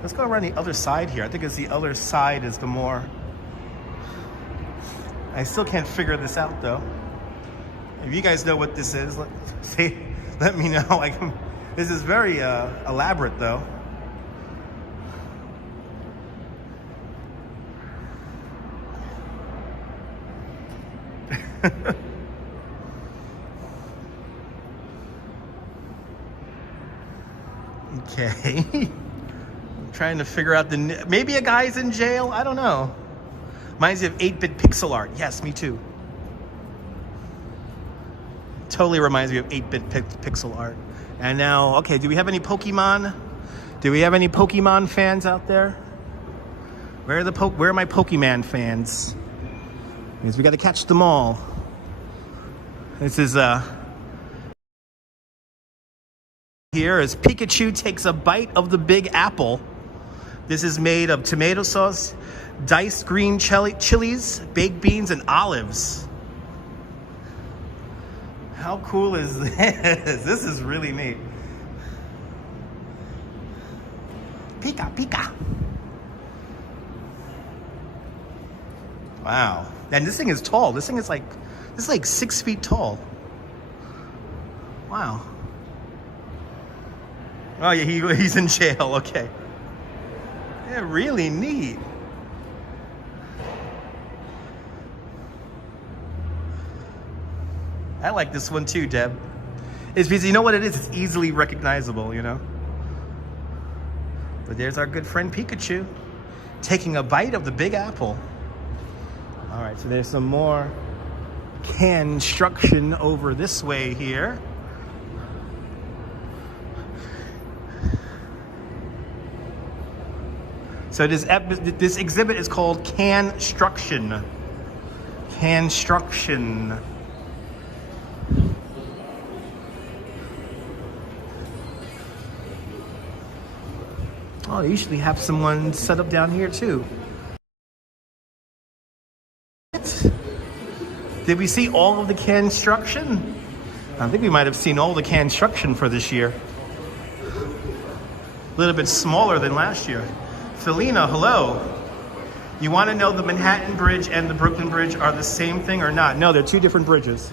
Let's go around the other side here. I think it's the other side is the more... I still can't figure this out though. If you guys know what this is, let me know. This is very elaborate though. Okay. I'm trying to figure out maybe a guy's in jail? I don't know. Reminds me of 8-bit pixel art. Yes, me too. Totally reminds me of 8-bit pixel art. And now, okay, do we have any Pokemon? Do we have any Pokemon fans out there? Where are my Pokemon fans? Because we got to catch them all. This is here as Pikachu takes a bite of the Big Apple. This is made of tomato sauce, diced green chilies, baked beans, and olives. How cool is this? This is really neat. Pika, Pika. Wow. And this thing is tall. This is like 6 feet tall. Wow. Oh yeah, he's in jail, okay. Yeah, really neat. I like this one too, Deb. It's because you know what it is? It's easily recognizable, you know? But there's our good friend Pikachu taking a bite of the Big Apple. All right, so there's some more Canstruction over this way here. So this exhibit is called Canstruction. Canstruction. Oh, they usually have someone set up down here too. Did we see all of the Canstruction? I think we might have seen all the Canstruction for this year. A little bit smaller than last year. Felina, hello. You want to know the Manhattan Bridge and the Brooklyn Bridge are the same thing or not? No, they're two different bridges.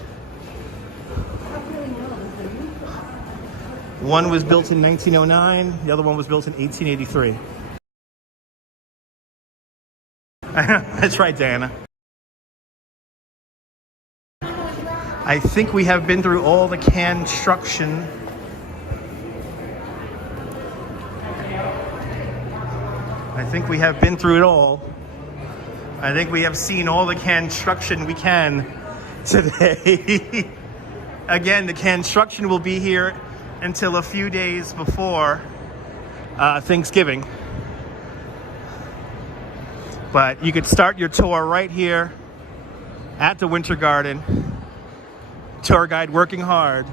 One was built in 1909, the other one was built in 1883. That's right, Diana. I think we have been through all the Canstruction. I think we have been through it all. I think we have seen all the Canstruction we can today. Again, the Canstruction will be here until a few days before Thanksgiving. But you could start your tour right here at the Winter Garden. Tour guide working hard.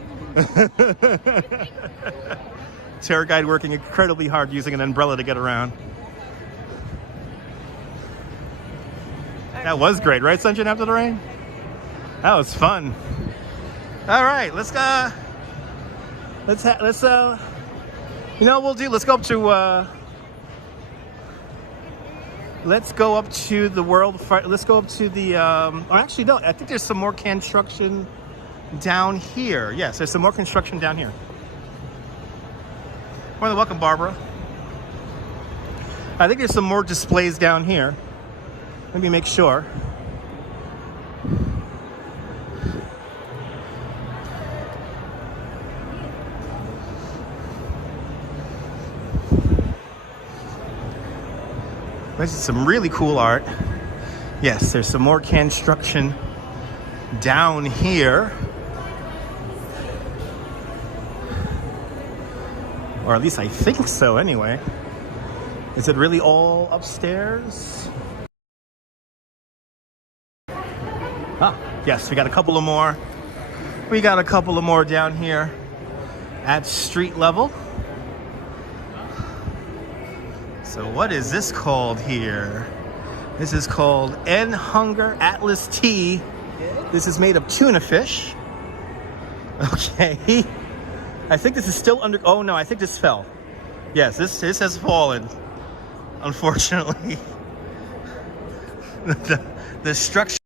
Tour guide working incredibly hard using an umbrella to get around. That was great, right, Sunshine, after the rain? That was fun. All right, let's you know what we'll do? Let's go up to the world. Let's go up to the. Or actually, no. I think there's some more Canstruction down here. Yes, there's some more construction down here. More than welcome, Barbara. I think there's some more displays down here. Let me make sure. This is some really cool art. Yes, there's some more Canstruction down here. Or at least I think so anyway. Is it really all upstairs? Ah, yes, we got a couple of more. We got a couple of more down here at street level. So what is this called here? This is called N Hunger Atlas Tea. This is made of tuna fish. Okay. I think this is still under, oh no, I think this fell. Yes, this has fallen, unfortunately. the structure.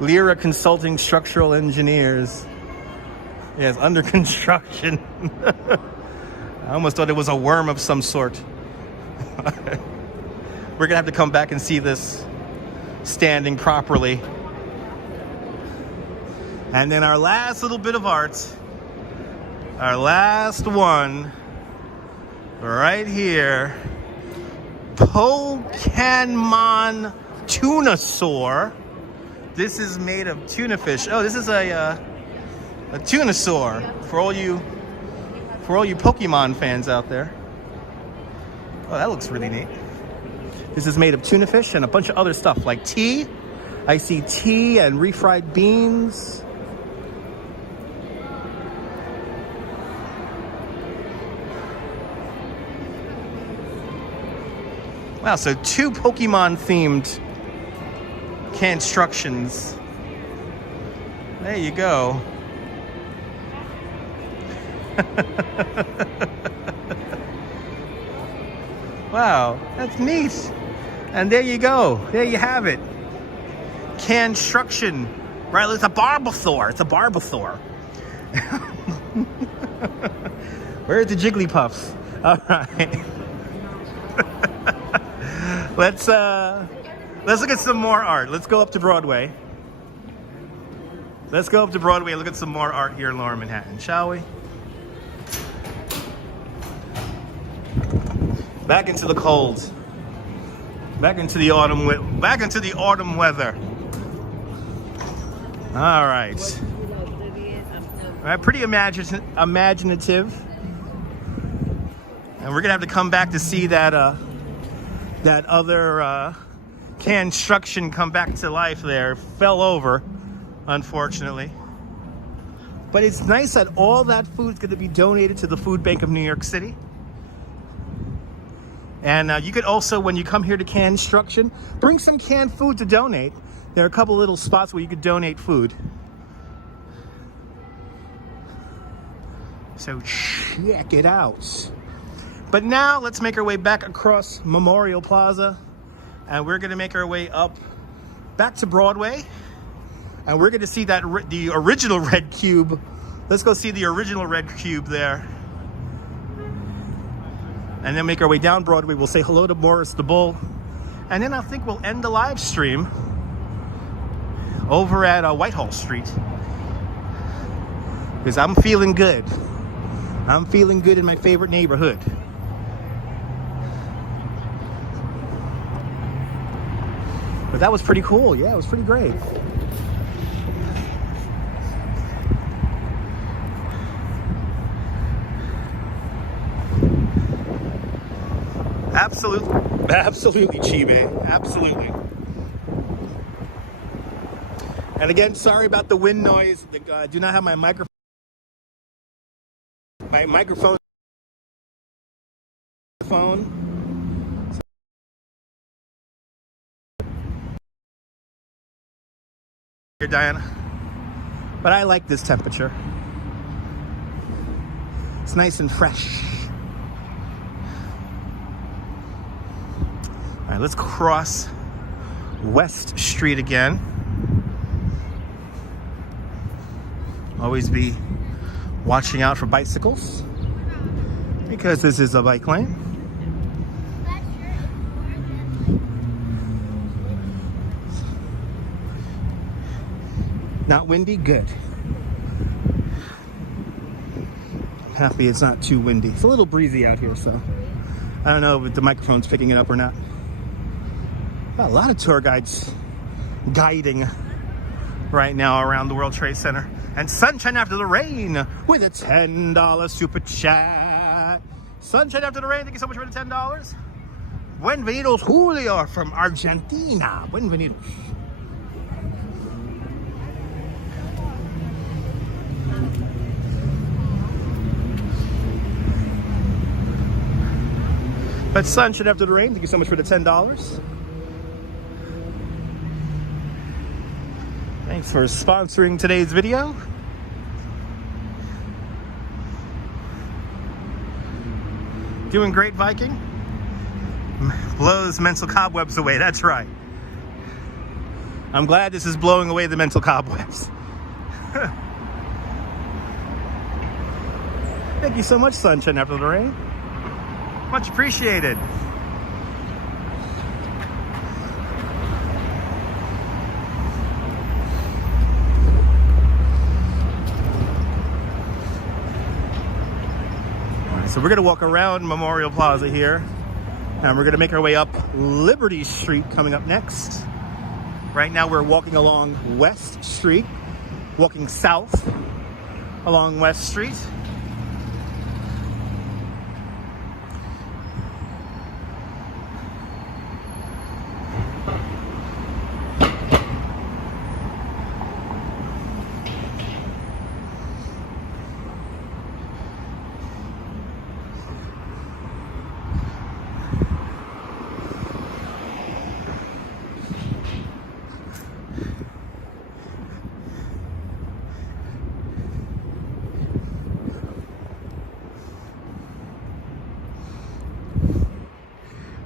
Lyra Consulting Structural Engineers. Yes, under construction. I almost thought it was a worm of some sort. We're gonna have to come back and see this standing properly. And then our last little bit of art, our last one, right here, Pokemon Tunasaur. This is made of tuna fish. Oh, this is a tunosaur for all you Pokemon fans out there. Oh, that looks really neat. This is made of tuna fish and a bunch of other stuff like tea. I see tea and refried beans. Wow, so 2 Pokemon themed Canstructions. There you go. Wow, that's neat. And there you go. There you have it. Canstruction. Right, it's a Barbassaur. It's a Barbassaur. Where's the Jigglypuffs? All right. Let's look at some more art. Let's go up to Broadway. Let's go up to Broadway and look at some more art here in Lower Manhattan, shall we? Back into the cold. Back into the autumn weather. All right. All right, pretty imaginative. And we're gonna have to come back to see that other Canstruction come back to life there. Fell over, unfortunately. But it's nice that all that food's going to be donated to the Food Bank of New York City. And you could also, when you come here to Canstruction, bring some canned food to donate. There are a couple little spots where you could donate food. So check it out. But now let's make our way back across Memorial Plaza, and we're gonna make our way up back to Broadway, and we're gonna see the original red cube. Let's go see the original red cube there. And then make our way down Broadway. We'll say hello to Morris the Bull, and then I think we'll end the live stream over at Whitehall Street, because I'm feeling good. I'm feeling good in my favorite neighborhood. But that was pretty cool. Yeah, it was pretty great. Absolutely, Chibe. Absolutely. And again, sorry about the wind noise. I do not have my microphone. My microphone. Here, Diana. But I like this temperature. It's nice and fresh. All right, let's cross West Street again. Always be watching out for bicycles, because this is a bike lane. Not windy? Good. I'm happy it's not too windy. It's a little breezy out here, so I don't know if the microphone's picking it up or not. Got a lot of tour guides guiding right now around the World Trade Center. And Sunshine After the Rain with a $10 super chat. Sunshine After the Rain, thank you so much for the $10. Buenvenidos Julio from Argentina. Buenvenidos. But Sunshine After the Rain, thank you so much for the $10. Thanks for sponsoring today's video. Doing great, Viking. Blows mental cobwebs away, that's right. I'm glad this is blowing away the mental cobwebs. Thank you so much, Sunshine After the Rain. Much appreciated. So we're gonna walk around Memorial Plaza here, and we're gonna make our way up Liberty Street coming up next. Right now we're walking along West Street, walking south along West Street.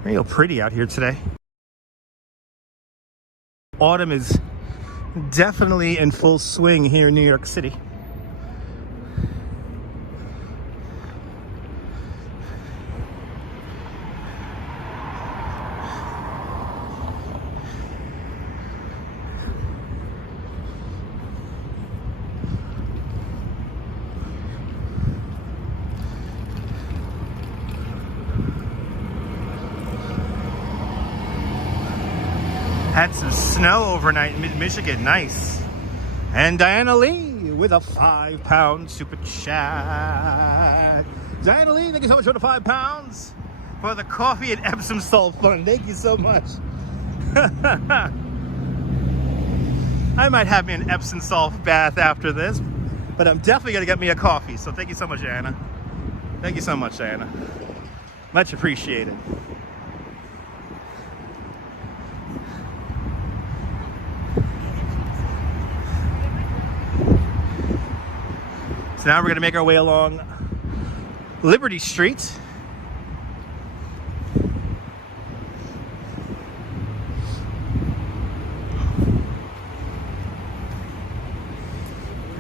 Real pretty out here today. Autumn is definitely in full swing here in New York City. Had some snow overnight in mid-Michigan, nice. And Diana Lee with a £5 super chat. Diana Lee, thank you so much for the £5 for the coffee and Epsom salt fund. Thank you so much. I might have me an Epsom salt bath after this, but I'm definitely gonna get me a coffee. So thank you so much, Diana. Thank you so much, Diana. Much appreciated. So now we're going to make our way along Liberty Street.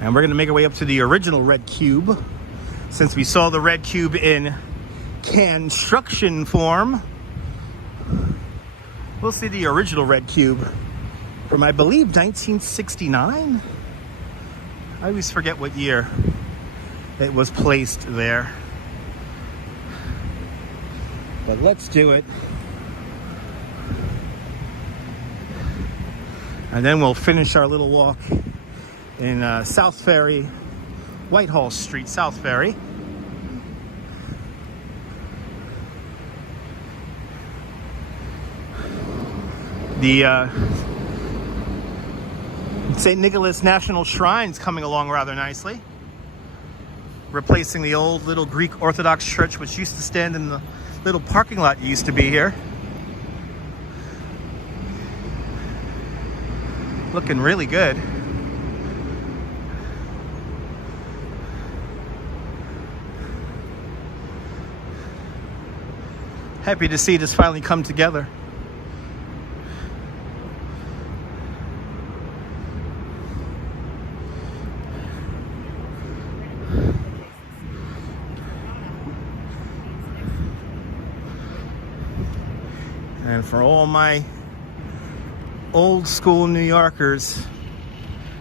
And we're going to make our way up to the original red cube. Since we saw the red cube in Canstruction form, we'll see the original red cube from, I believe, 1969. I always forget what year it was placed there. But let's do it. And then we'll finish our little walk in South Ferry, Whitehall Street, South Ferry. The St. Nicholas National Shrine's coming along rather nicely, replacing the old little Greek Orthodox church which used to stand in the little parking lot that used to be here. Looking really good. Happy to see this finally come together. And for all my old school New Yorkers,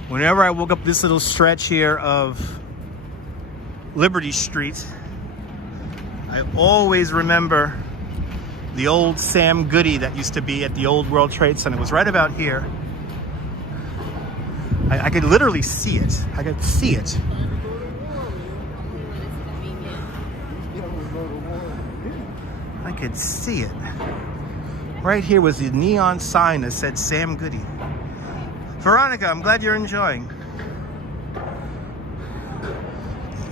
whenever I woke up this little stretch here of Liberty Street, I always remember the old Sam Goody that used to be at the old World Trade Center. It was right about here. I could literally see it. I could see it. I could see it. Right here was the neon sign that said Sam Goody. Veronica, I'm glad you're enjoying.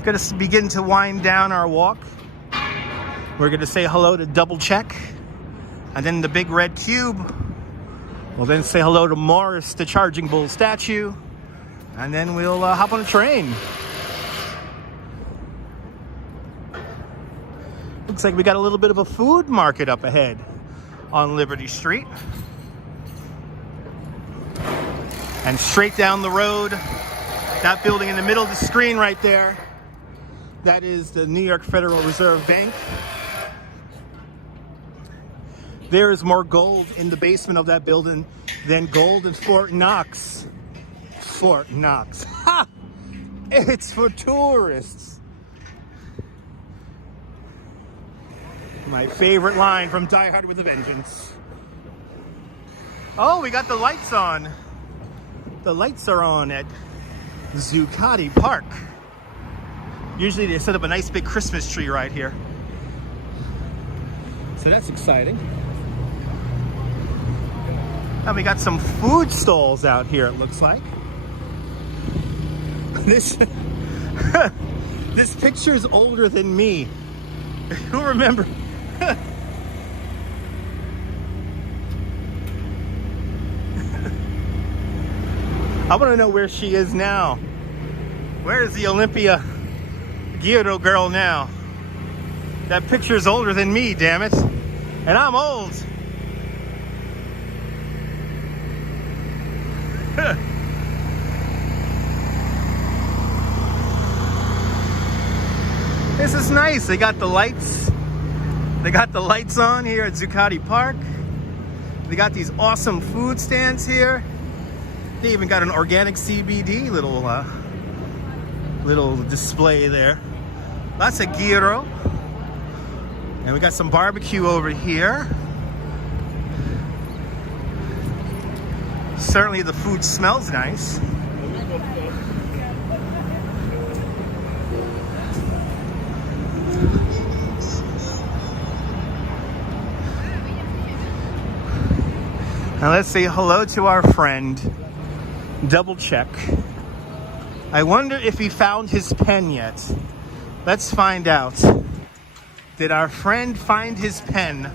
Gonna begin to wind down our walk. We're gonna say hello to Double Check, and then the big red cube. We'll then say hello to Morris, the Charging Bull statue, and then we'll hop on a train. Looks like we got a little bit of a food market up ahead on Liberty Street. And straight down the road, that building in the middle of the screen right there, that is the New York Federal Reserve Bank. There is more gold in the basement of that building than gold in Fort Knox. Fort Knox. Ha! It's for tourists. My favorite line from Die Hard with a Vengeance. Oh, we got the lights on. The lights are on at Zuccotti Park. Usually they set up a nice big Christmas tree right here. So that's exciting. And we got some food stalls out here, it looks like. This this picture is older than me. Who remember? I want to know where she is now. Where is the Olympia Guido girl now? That picture is older than me, damn it. And I'm old. This is nice. They got the lights. They got the lights on here at Zuccotti Park. They got these awesome food stands here. They even got an organic CBD little display there. Lots of gyro. And we got some barbecue over here. Certainly the food smells nice. Now let's say hello to our friend. Double check. I wonder if he found his pen yet. Let's find out. Did our friend find his pen?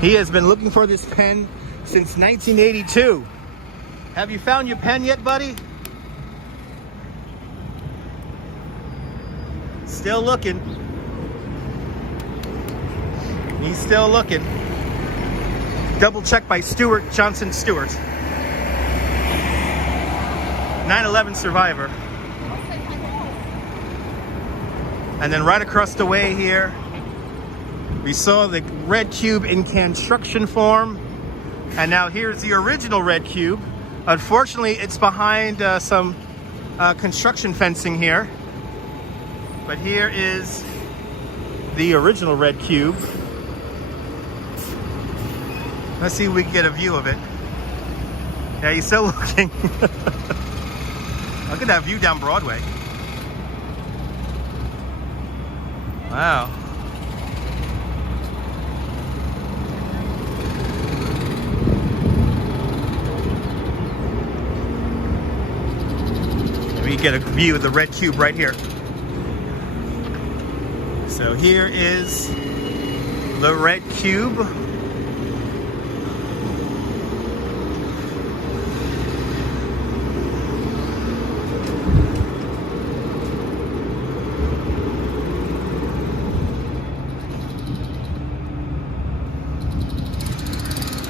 He has been looking for this pen since 1982. Have you found your pen yet, buddy? Still looking. He's still looking. Double check by Stuart Johnson Stewart. 9/11 survivor. And then right across the way here, we saw the red cube in Canstruction form. And now here's the original red cube. Unfortunately, it's behind some construction fencing here. But here is the original red cube. Let's see if we can get a view of it. Yeah, he's still looking. Look at that view down Broadway. Wow. We get a view of the red cube right here. So here is the red cube.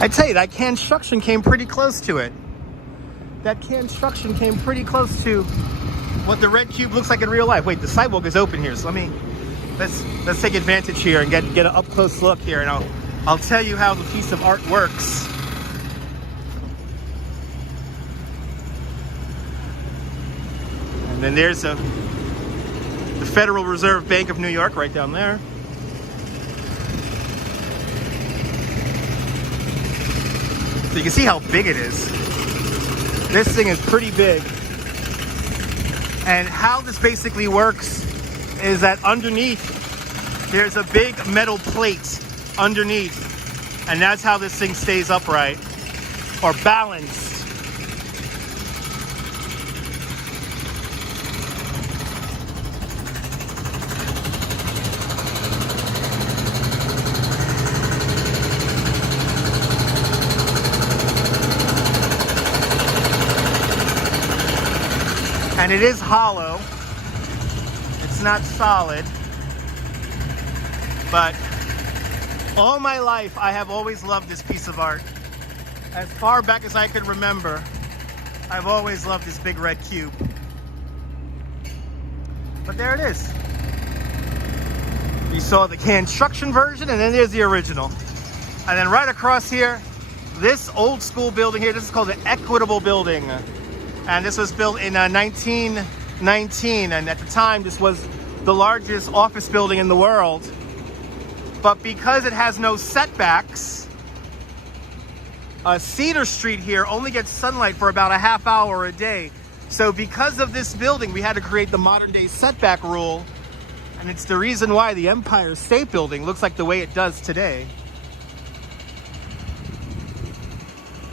I tell you, that Canstruction came pretty close to it. That Canstruction came pretty close to what the red cube looks like in real life. Wait, the sidewalk is open here, so let's take advantage here and get an up close look here, and I'll tell you how the piece of art works. And then there's the Federal Reserve Bank of New York right down there. So you can see how big it is. This thing is pretty big. And how this basically works is that underneath, there's a big metal plate underneath. And that's how this thing stays upright or balanced. And it is hollow. It's not solid. But all my life, I have always loved this piece of art. As far back as I can remember, I've always loved this big red cube. But there it is. You saw the Canstruction version, and then there's the original. And then right across here, this old school building here, this is called the Equitable Building. And this was built in 1919, and at the time this was the largest office building in the world. But because it has no setbacks, Cedar Street here only gets sunlight for about a half hour a day. So because of this building, we had to create the modern day setback rule. And it's the reason why the Empire State Building looks like the way it does today.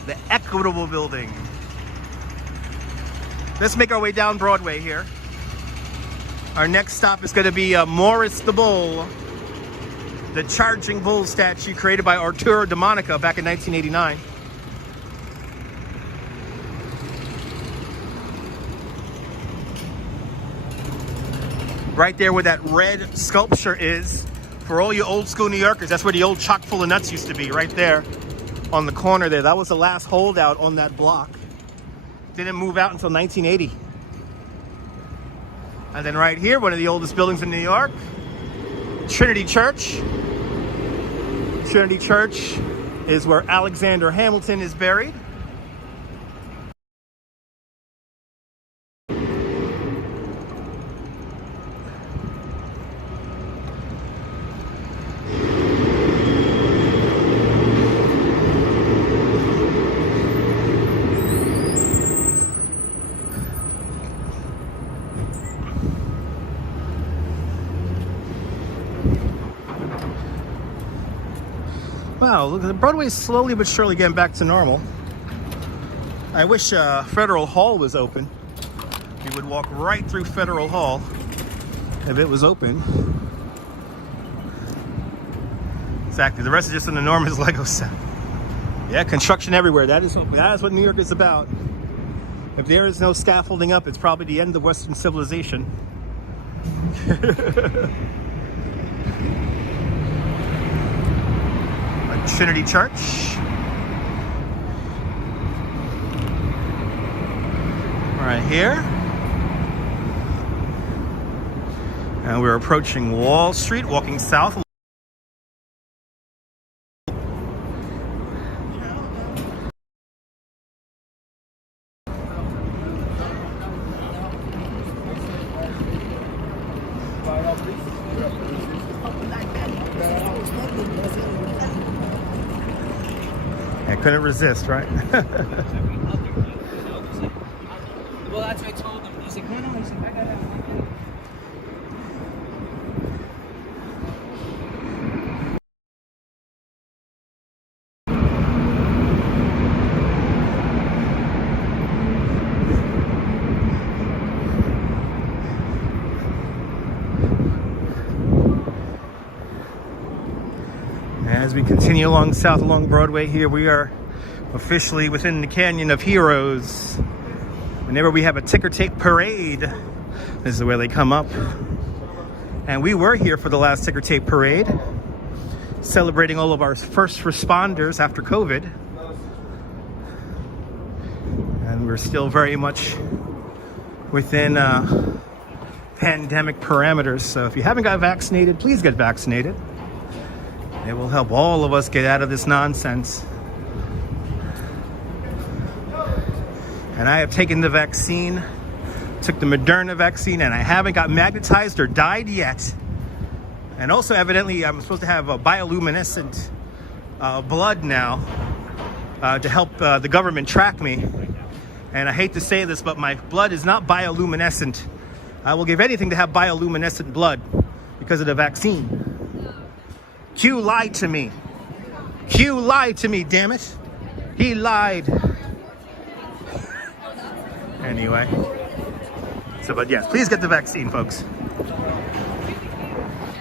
The Equitable Building. Let's make our way down Broadway here. Our next stop is going to be Morris the Bull, the charging bull statue created by Arturo DeMonica back in 1989. Right there where that red sculpture is, for all you old school New Yorkers, that's where the old chock full of nuts used to be, right there on the corner there. That was the last holdout on that block. Didn't move out until 1980. And then right here, one of the oldest buildings in New York, Trinity Church. Trinity Church is where Alexander Hamilton is buried. Wow, look, Broadway's slowly but surely getting back to normal. I wish Federal Hall was open. We would walk right through Federal Hall if it was open. Exactly, the rest is just an enormous Lego set. Yeah, construction everywhere. That is what New York is about. If there is no scaffolding up, it's probably the end of Western civilization. Trinity Church. Right here. And we're approaching Wall Street, walking south. I couldn't resist, right? Well, that's what I told him. He's like, no, he's like, I gotta have one. As we continue along south along Broadway here, we are officially within the Canyon of Heroes. Whenever we have a ticker tape parade, this is where they come up. And we were here for the last ticker tape parade, celebrating all of our first responders after COVID. And we're still very much within pandemic parameters. So if you haven't got vaccinated, please get vaccinated. It will help all of us get out of this nonsense. And I have taken the vaccine, took the Moderna vaccine, and I haven't got magnetized or died yet. And also, evidently, I'm supposed to have a bioluminescent blood now to help the government track me. And I hate to say this, but my blood is not bioluminescent. I will give anything to have bioluminescent blood because of the vaccine. Q lied to me. Q lied to me, damn it. He lied. Anyway. So, but yes, please get the vaccine, folks.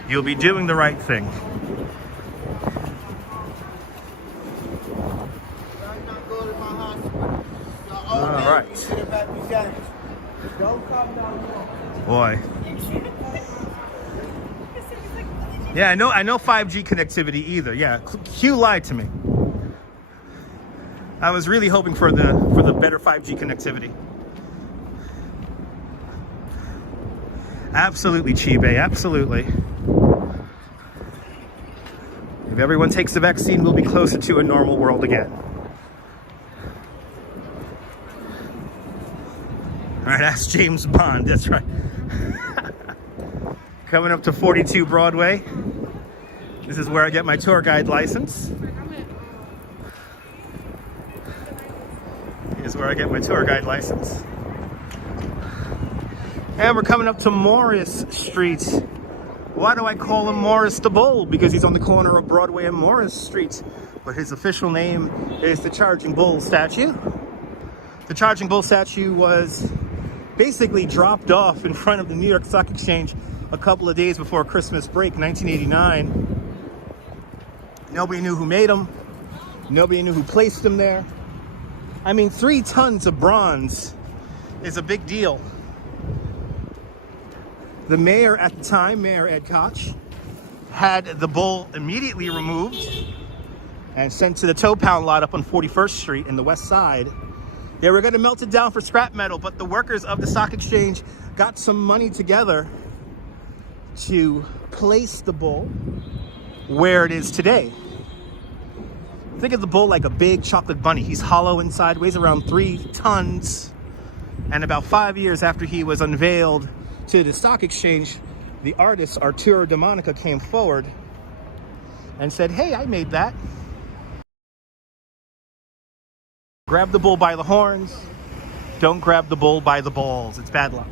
You'll be doing the right thing. All right. Boy. Yeah, I know 5G connectivity either. Yeah, Q lied to me. I was really hoping for the better 5G connectivity. Absolutely, Chibe, absolutely. If everyone takes the vaccine, we'll be closer to a normal world again. right, that's James Bond, that's right. Coming up to 42 Broadway. This is where I get my tour guide license. Here's where I get my tour guide license. And we're coming up to Morris Street. Why do I call him Morris the Bull? Because he's on the corner of Broadway and Morris Street. But his official name is the Charging Bull statue. The Charging Bull statue was basically dropped off in front of the New York Stock Exchange a couple of days before Christmas break, 1989. Nobody knew who made him. Nobody knew who placed him there. I mean, 3 tons of bronze is a big deal. The mayor at the time, Mayor Ed Koch, had the bull immediately removed and sent to the tow pound lot up on 41st Street in the West Side. They were going to melt it down for scrap metal, but the workers of the stock exchange got some money together to place the bull where it is today. Think of the bull like a big chocolate bunny. He's hollow inside, weighs around 3 tons. And about 5 years after he was unveiled to the stock exchange, the artist Arturo DeMonica came forward and said, "Hey, I made that." Grab the bull by the horns. Don't grab the bull by the balls. It's bad luck.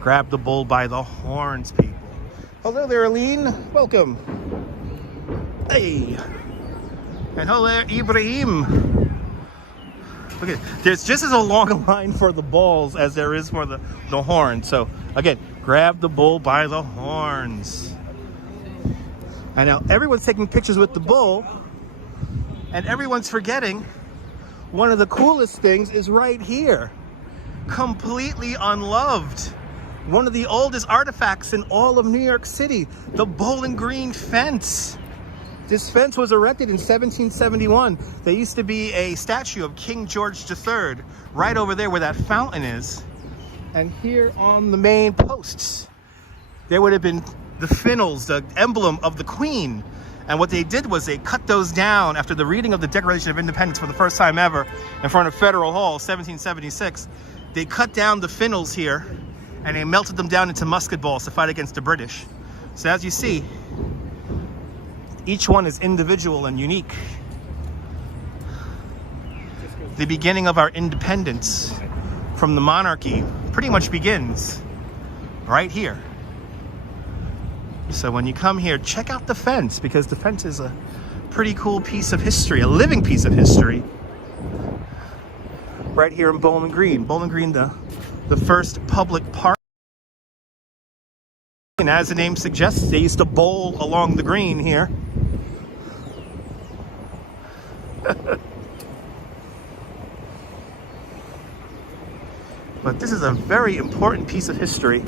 Grab the bull by the horns, people. Hello there, Aline. Welcome. Hey. And hello there, Ibrahim. Look at, there's just as a long a line for the balls as there is for the horns. So again, grab the bull by the horns. And now everyone's taking pictures with the bull, and everyone's forgetting one of the coolest things is right here. Completely unloved. One of the oldest artifacts in all of New York City, the Bowling Green fence. This fence was erected in 1771. There used to be a statue of King George III right over there where that fountain is. And here on the main posts, there would have been the finials, the emblem of the Queen. And what they did was they cut those down after the reading of the Declaration of Independence for the first time ever in front of Federal Hall, 1776. They cut down the finials here and they melted them down into musket balls to fight against the British. So as you see, each one is individual and unique. The beginning of our independence from the monarchy pretty much begins right here. So when you come here, check out the fence, because the fence is a pretty cool piece of history, a living piece of history. Right here in Bowling Green. Bowling Green, the first public park. And as the name suggests, they used to bowl along the green here. But this is a very important piece of history.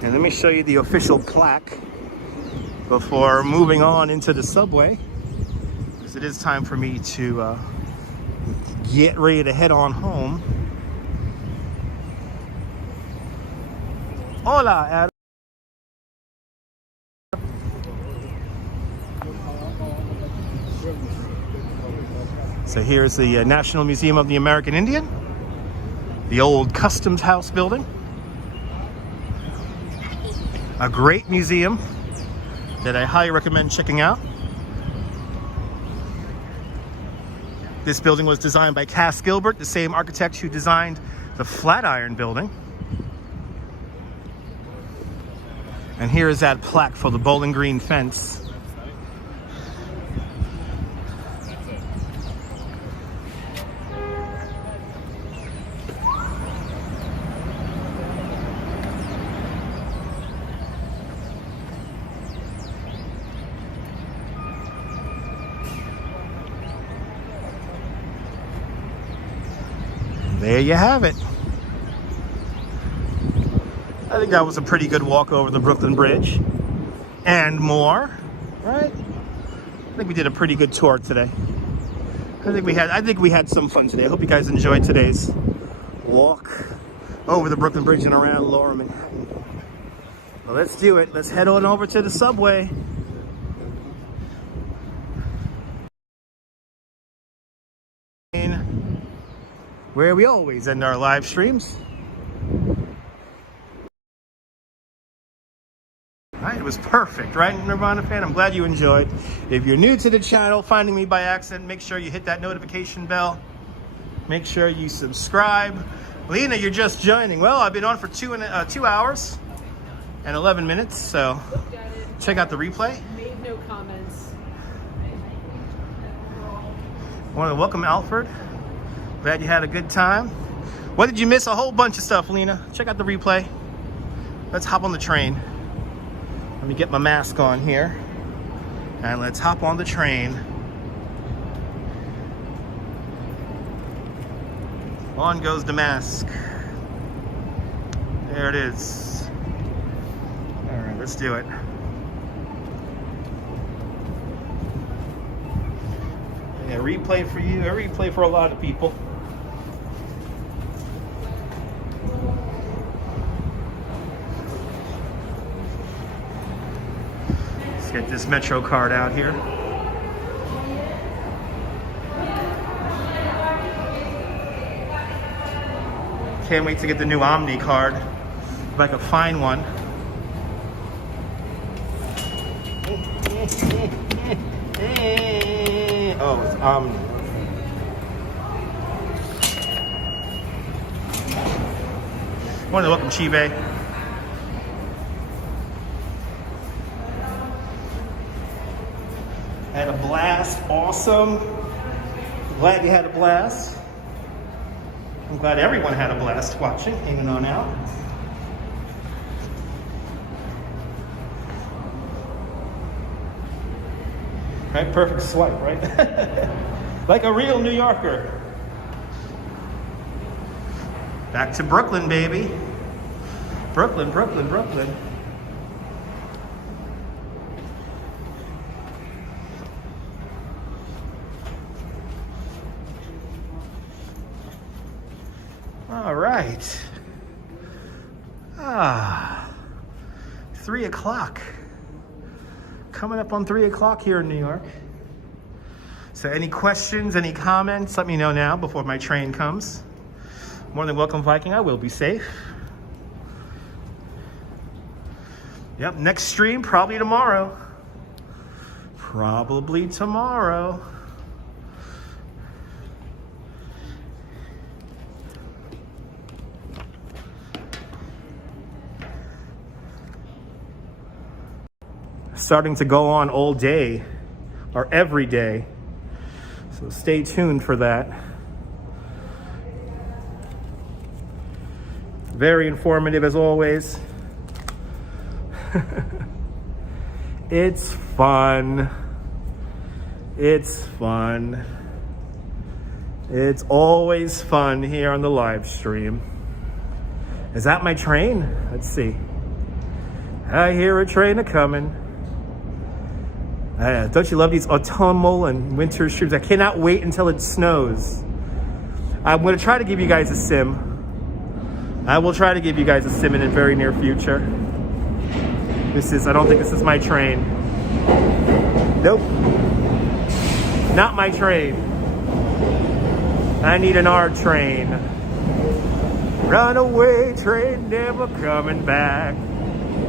And let me show you the official plaque before moving on into the subway, because it is time for me to get ready to head on home. Hola, Adam. So here's the National Museum of the American Indian, the old Customs House building. A great museum that I highly recommend checking out. This building was designed by Cass Gilbert, the same architect who designed the Flatiron Building. And here is that plaque for the Bowling Green fence. There you have it. I think that was a pretty good walk over the Brooklyn Bridge and more, right? I think we did a pretty good tour today. I think we had some fun today. I hope you guys enjoyed today's walk over the Brooklyn Bridge and around Lower Manhattan. Well, let's do it. Let's head on over to the subway. where we always end our live streams. All right, it was perfect, right, Nirvana fan? I'm glad you enjoyed. If you're new to the channel, finding me by accident, make sure you hit that notification bell. Make sure you subscribe. Lena, you're just joining. Well, I've been on for 2 hours and 11 minutes, so check out the replay. Made no comments. I want to welcome Alfred. Glad you had a good time. What did you miss? A whole bunch of stuff, Lena. Check out the replay. Let's hop on the train. Let me get my mask on here. And let's hop on the train. On goes the mask. There it is. All right, let's do it. Yeah, replay for you, a replay for a lot of people. Let's get this Metro card out here. Can't wait to get the new Omni card, if I can find one. Oh, it's Omni. I want to welcome Chibe. Had a blast. Awesome. Glad you had a blast. I'm glad everyone had a blast watching, hanging on out. Right, perfect swipe, right? Like a real New Yorker. Back to Brooklyn, baby. Brooklyn, Brooklyn, Brooklyn. All right. 3 o'clock. Coming up on 3 o'clock here in New York. So any questions, any comments, let me know now before my train comes. More than welcome, Viking. I will be safe. Yep, next stream probably tomorrow. Probably tomorrow. Starting to go on all day or every day. So stay tuned for that. Very informative as always. It's fun. It's fun. It's always fun here on the live stream. Is that my train? Let's see. I hear a train a-coming. Don't you love these autumnal and winter streams? I cannot wait until it snows. I'm going to try to give you guys a sim. I will try to give you guys a sim in the very near future. I don't think this is my train. Nope. Not my train. I need an R train. Runaway train, never coming back.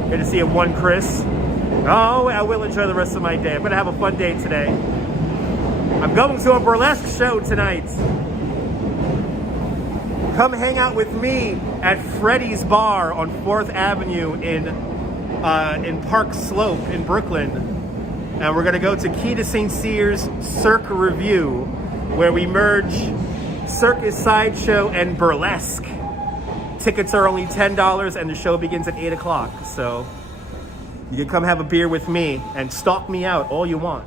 Good to see you, one Chris. Oh, I will enjoy the rest of my day. I'm going to have a fun day today. I'm going to a burlesque show tonight. Come hang out with me at Freddy's Bar on 4th Avenue in Park Slope in Brooklyn. And we're going to go to Key to St. Cyr's Cirque Review, where we merge circus, sideshow, and burlesque. Tickets are only $10 and the show begins at 8 o'clock. So you can come have a beer with me and stalk me out all you want.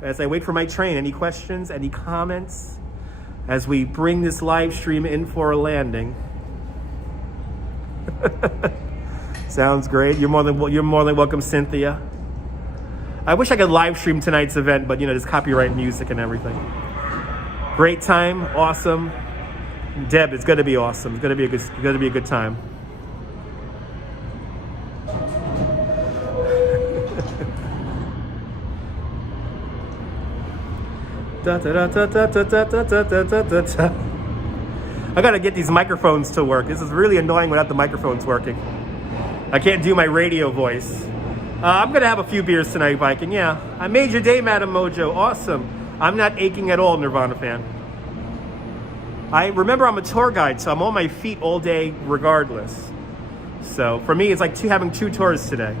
As I wait for my train, any questions, any comments as we bring this live stream in for a landing? Sounds great. You're more than welcome, Cynthia. I wish I could live stream tonight's event, but there's copyright music and everything. Great time, awesome. Deb, it's gonna be awesome. It's gonna be a good time. I gotta get these microphones to work. This is really annoying without the microphones working. I can't do my radio voice. I'm gonna have a few beers tonight, Viking. Yeah, I made your day, Madam Mojo. Awesome. I'm not aching at all, Nirvana fan. I remember I'm a tour guide, so I'm on my feet all day regardless. So for me, it's like having 2 tours today.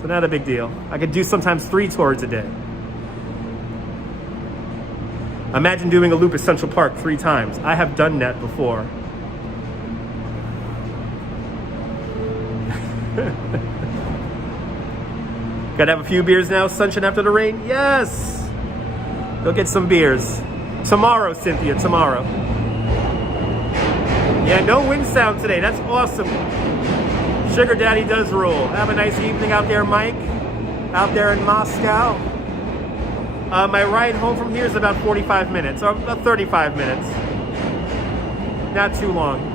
So not a big deal. I could do sometimes 3 tours a day. Imagine doing a loop at Central Park 3 times. I have done that before. Gotta have a few beers now. Sunshine after the rain? Yes! Go get some beers. Tomorrow, Cynthia, tomorrow. Yeah, no wind sound today. That's awesome. Sugar Daddy does rule. Have a nice evening out there, Mike. Out there in Moscow. My ride home from here is about 45 minutes, or about 35 minutes. Not too long.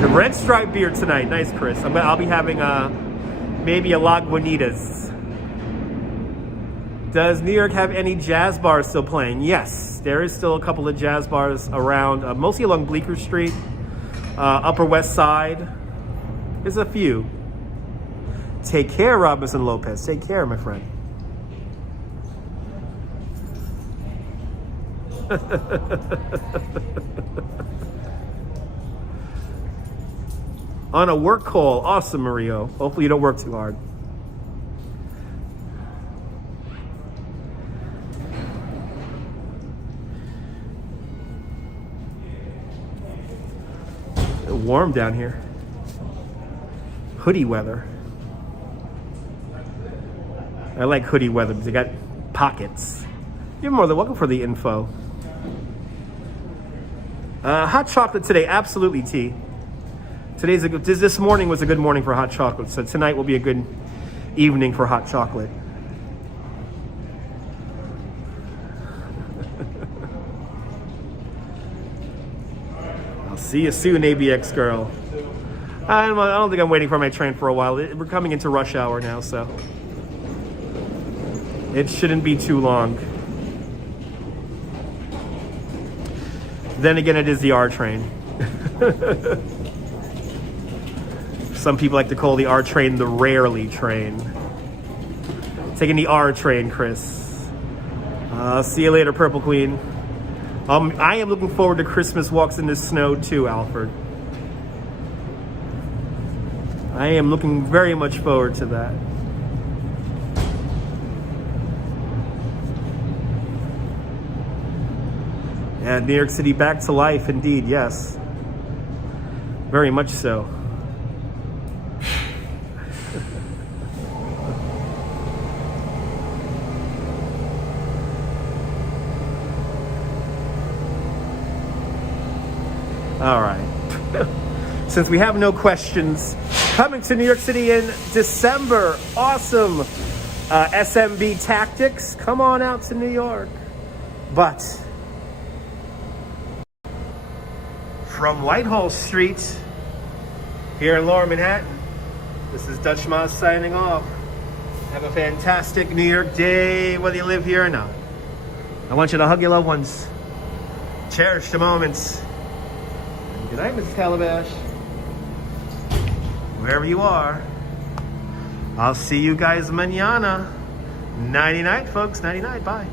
The Red Stripe beer tonight. Nice, Chris. I'll be having maybe a Lagunitas. Does New York have any jazz bars still playing? Yes, there is still a couple of jazz bars around, mostly along Bleecker Street, Upper West Side. There's a few. Take care, Robinson Lopez. Take care, my friend. On a work call. Awesome, Mario. Hopefully you don't work too hard. It's warm down here. Hoodie weather. I like hoodie weather because they got pockets. You're more than welcome for the info. Hot chocolate today. Absolutely, T. This morning was a good morning for hot chocolate, so tonight will be a good evening for hot chocolate. I'll see you soon, ABX girl. I don't think I'm waiting for my train for a while. We're coming into rush hour now, so it shouldn't be too long. Then again, it is the R train. Some people like to call the R train the rarely train. Taking the R train, Chris. See you later, Purple Queen. I am looking forward to Christmas walks in the snow too, Alfred. I am looking very much forward to that. And New York City back to life, indeed, yes. Very much so. All right. Since we have no questions, coming to New York City in December. Awesome. SMB Tactics. Come on out to New York. But from Whitehall Street here in Lower Manhattan, this is Dutch Moz signing off. Have a fantastic New York day, whether you live here or not. I want you to hug your loved ones. Cherish the moments. Good night, Mrs. Calabash. Wherever you are, I'll see you guys mañana. Nighty night, folks. Nighty night. Bye.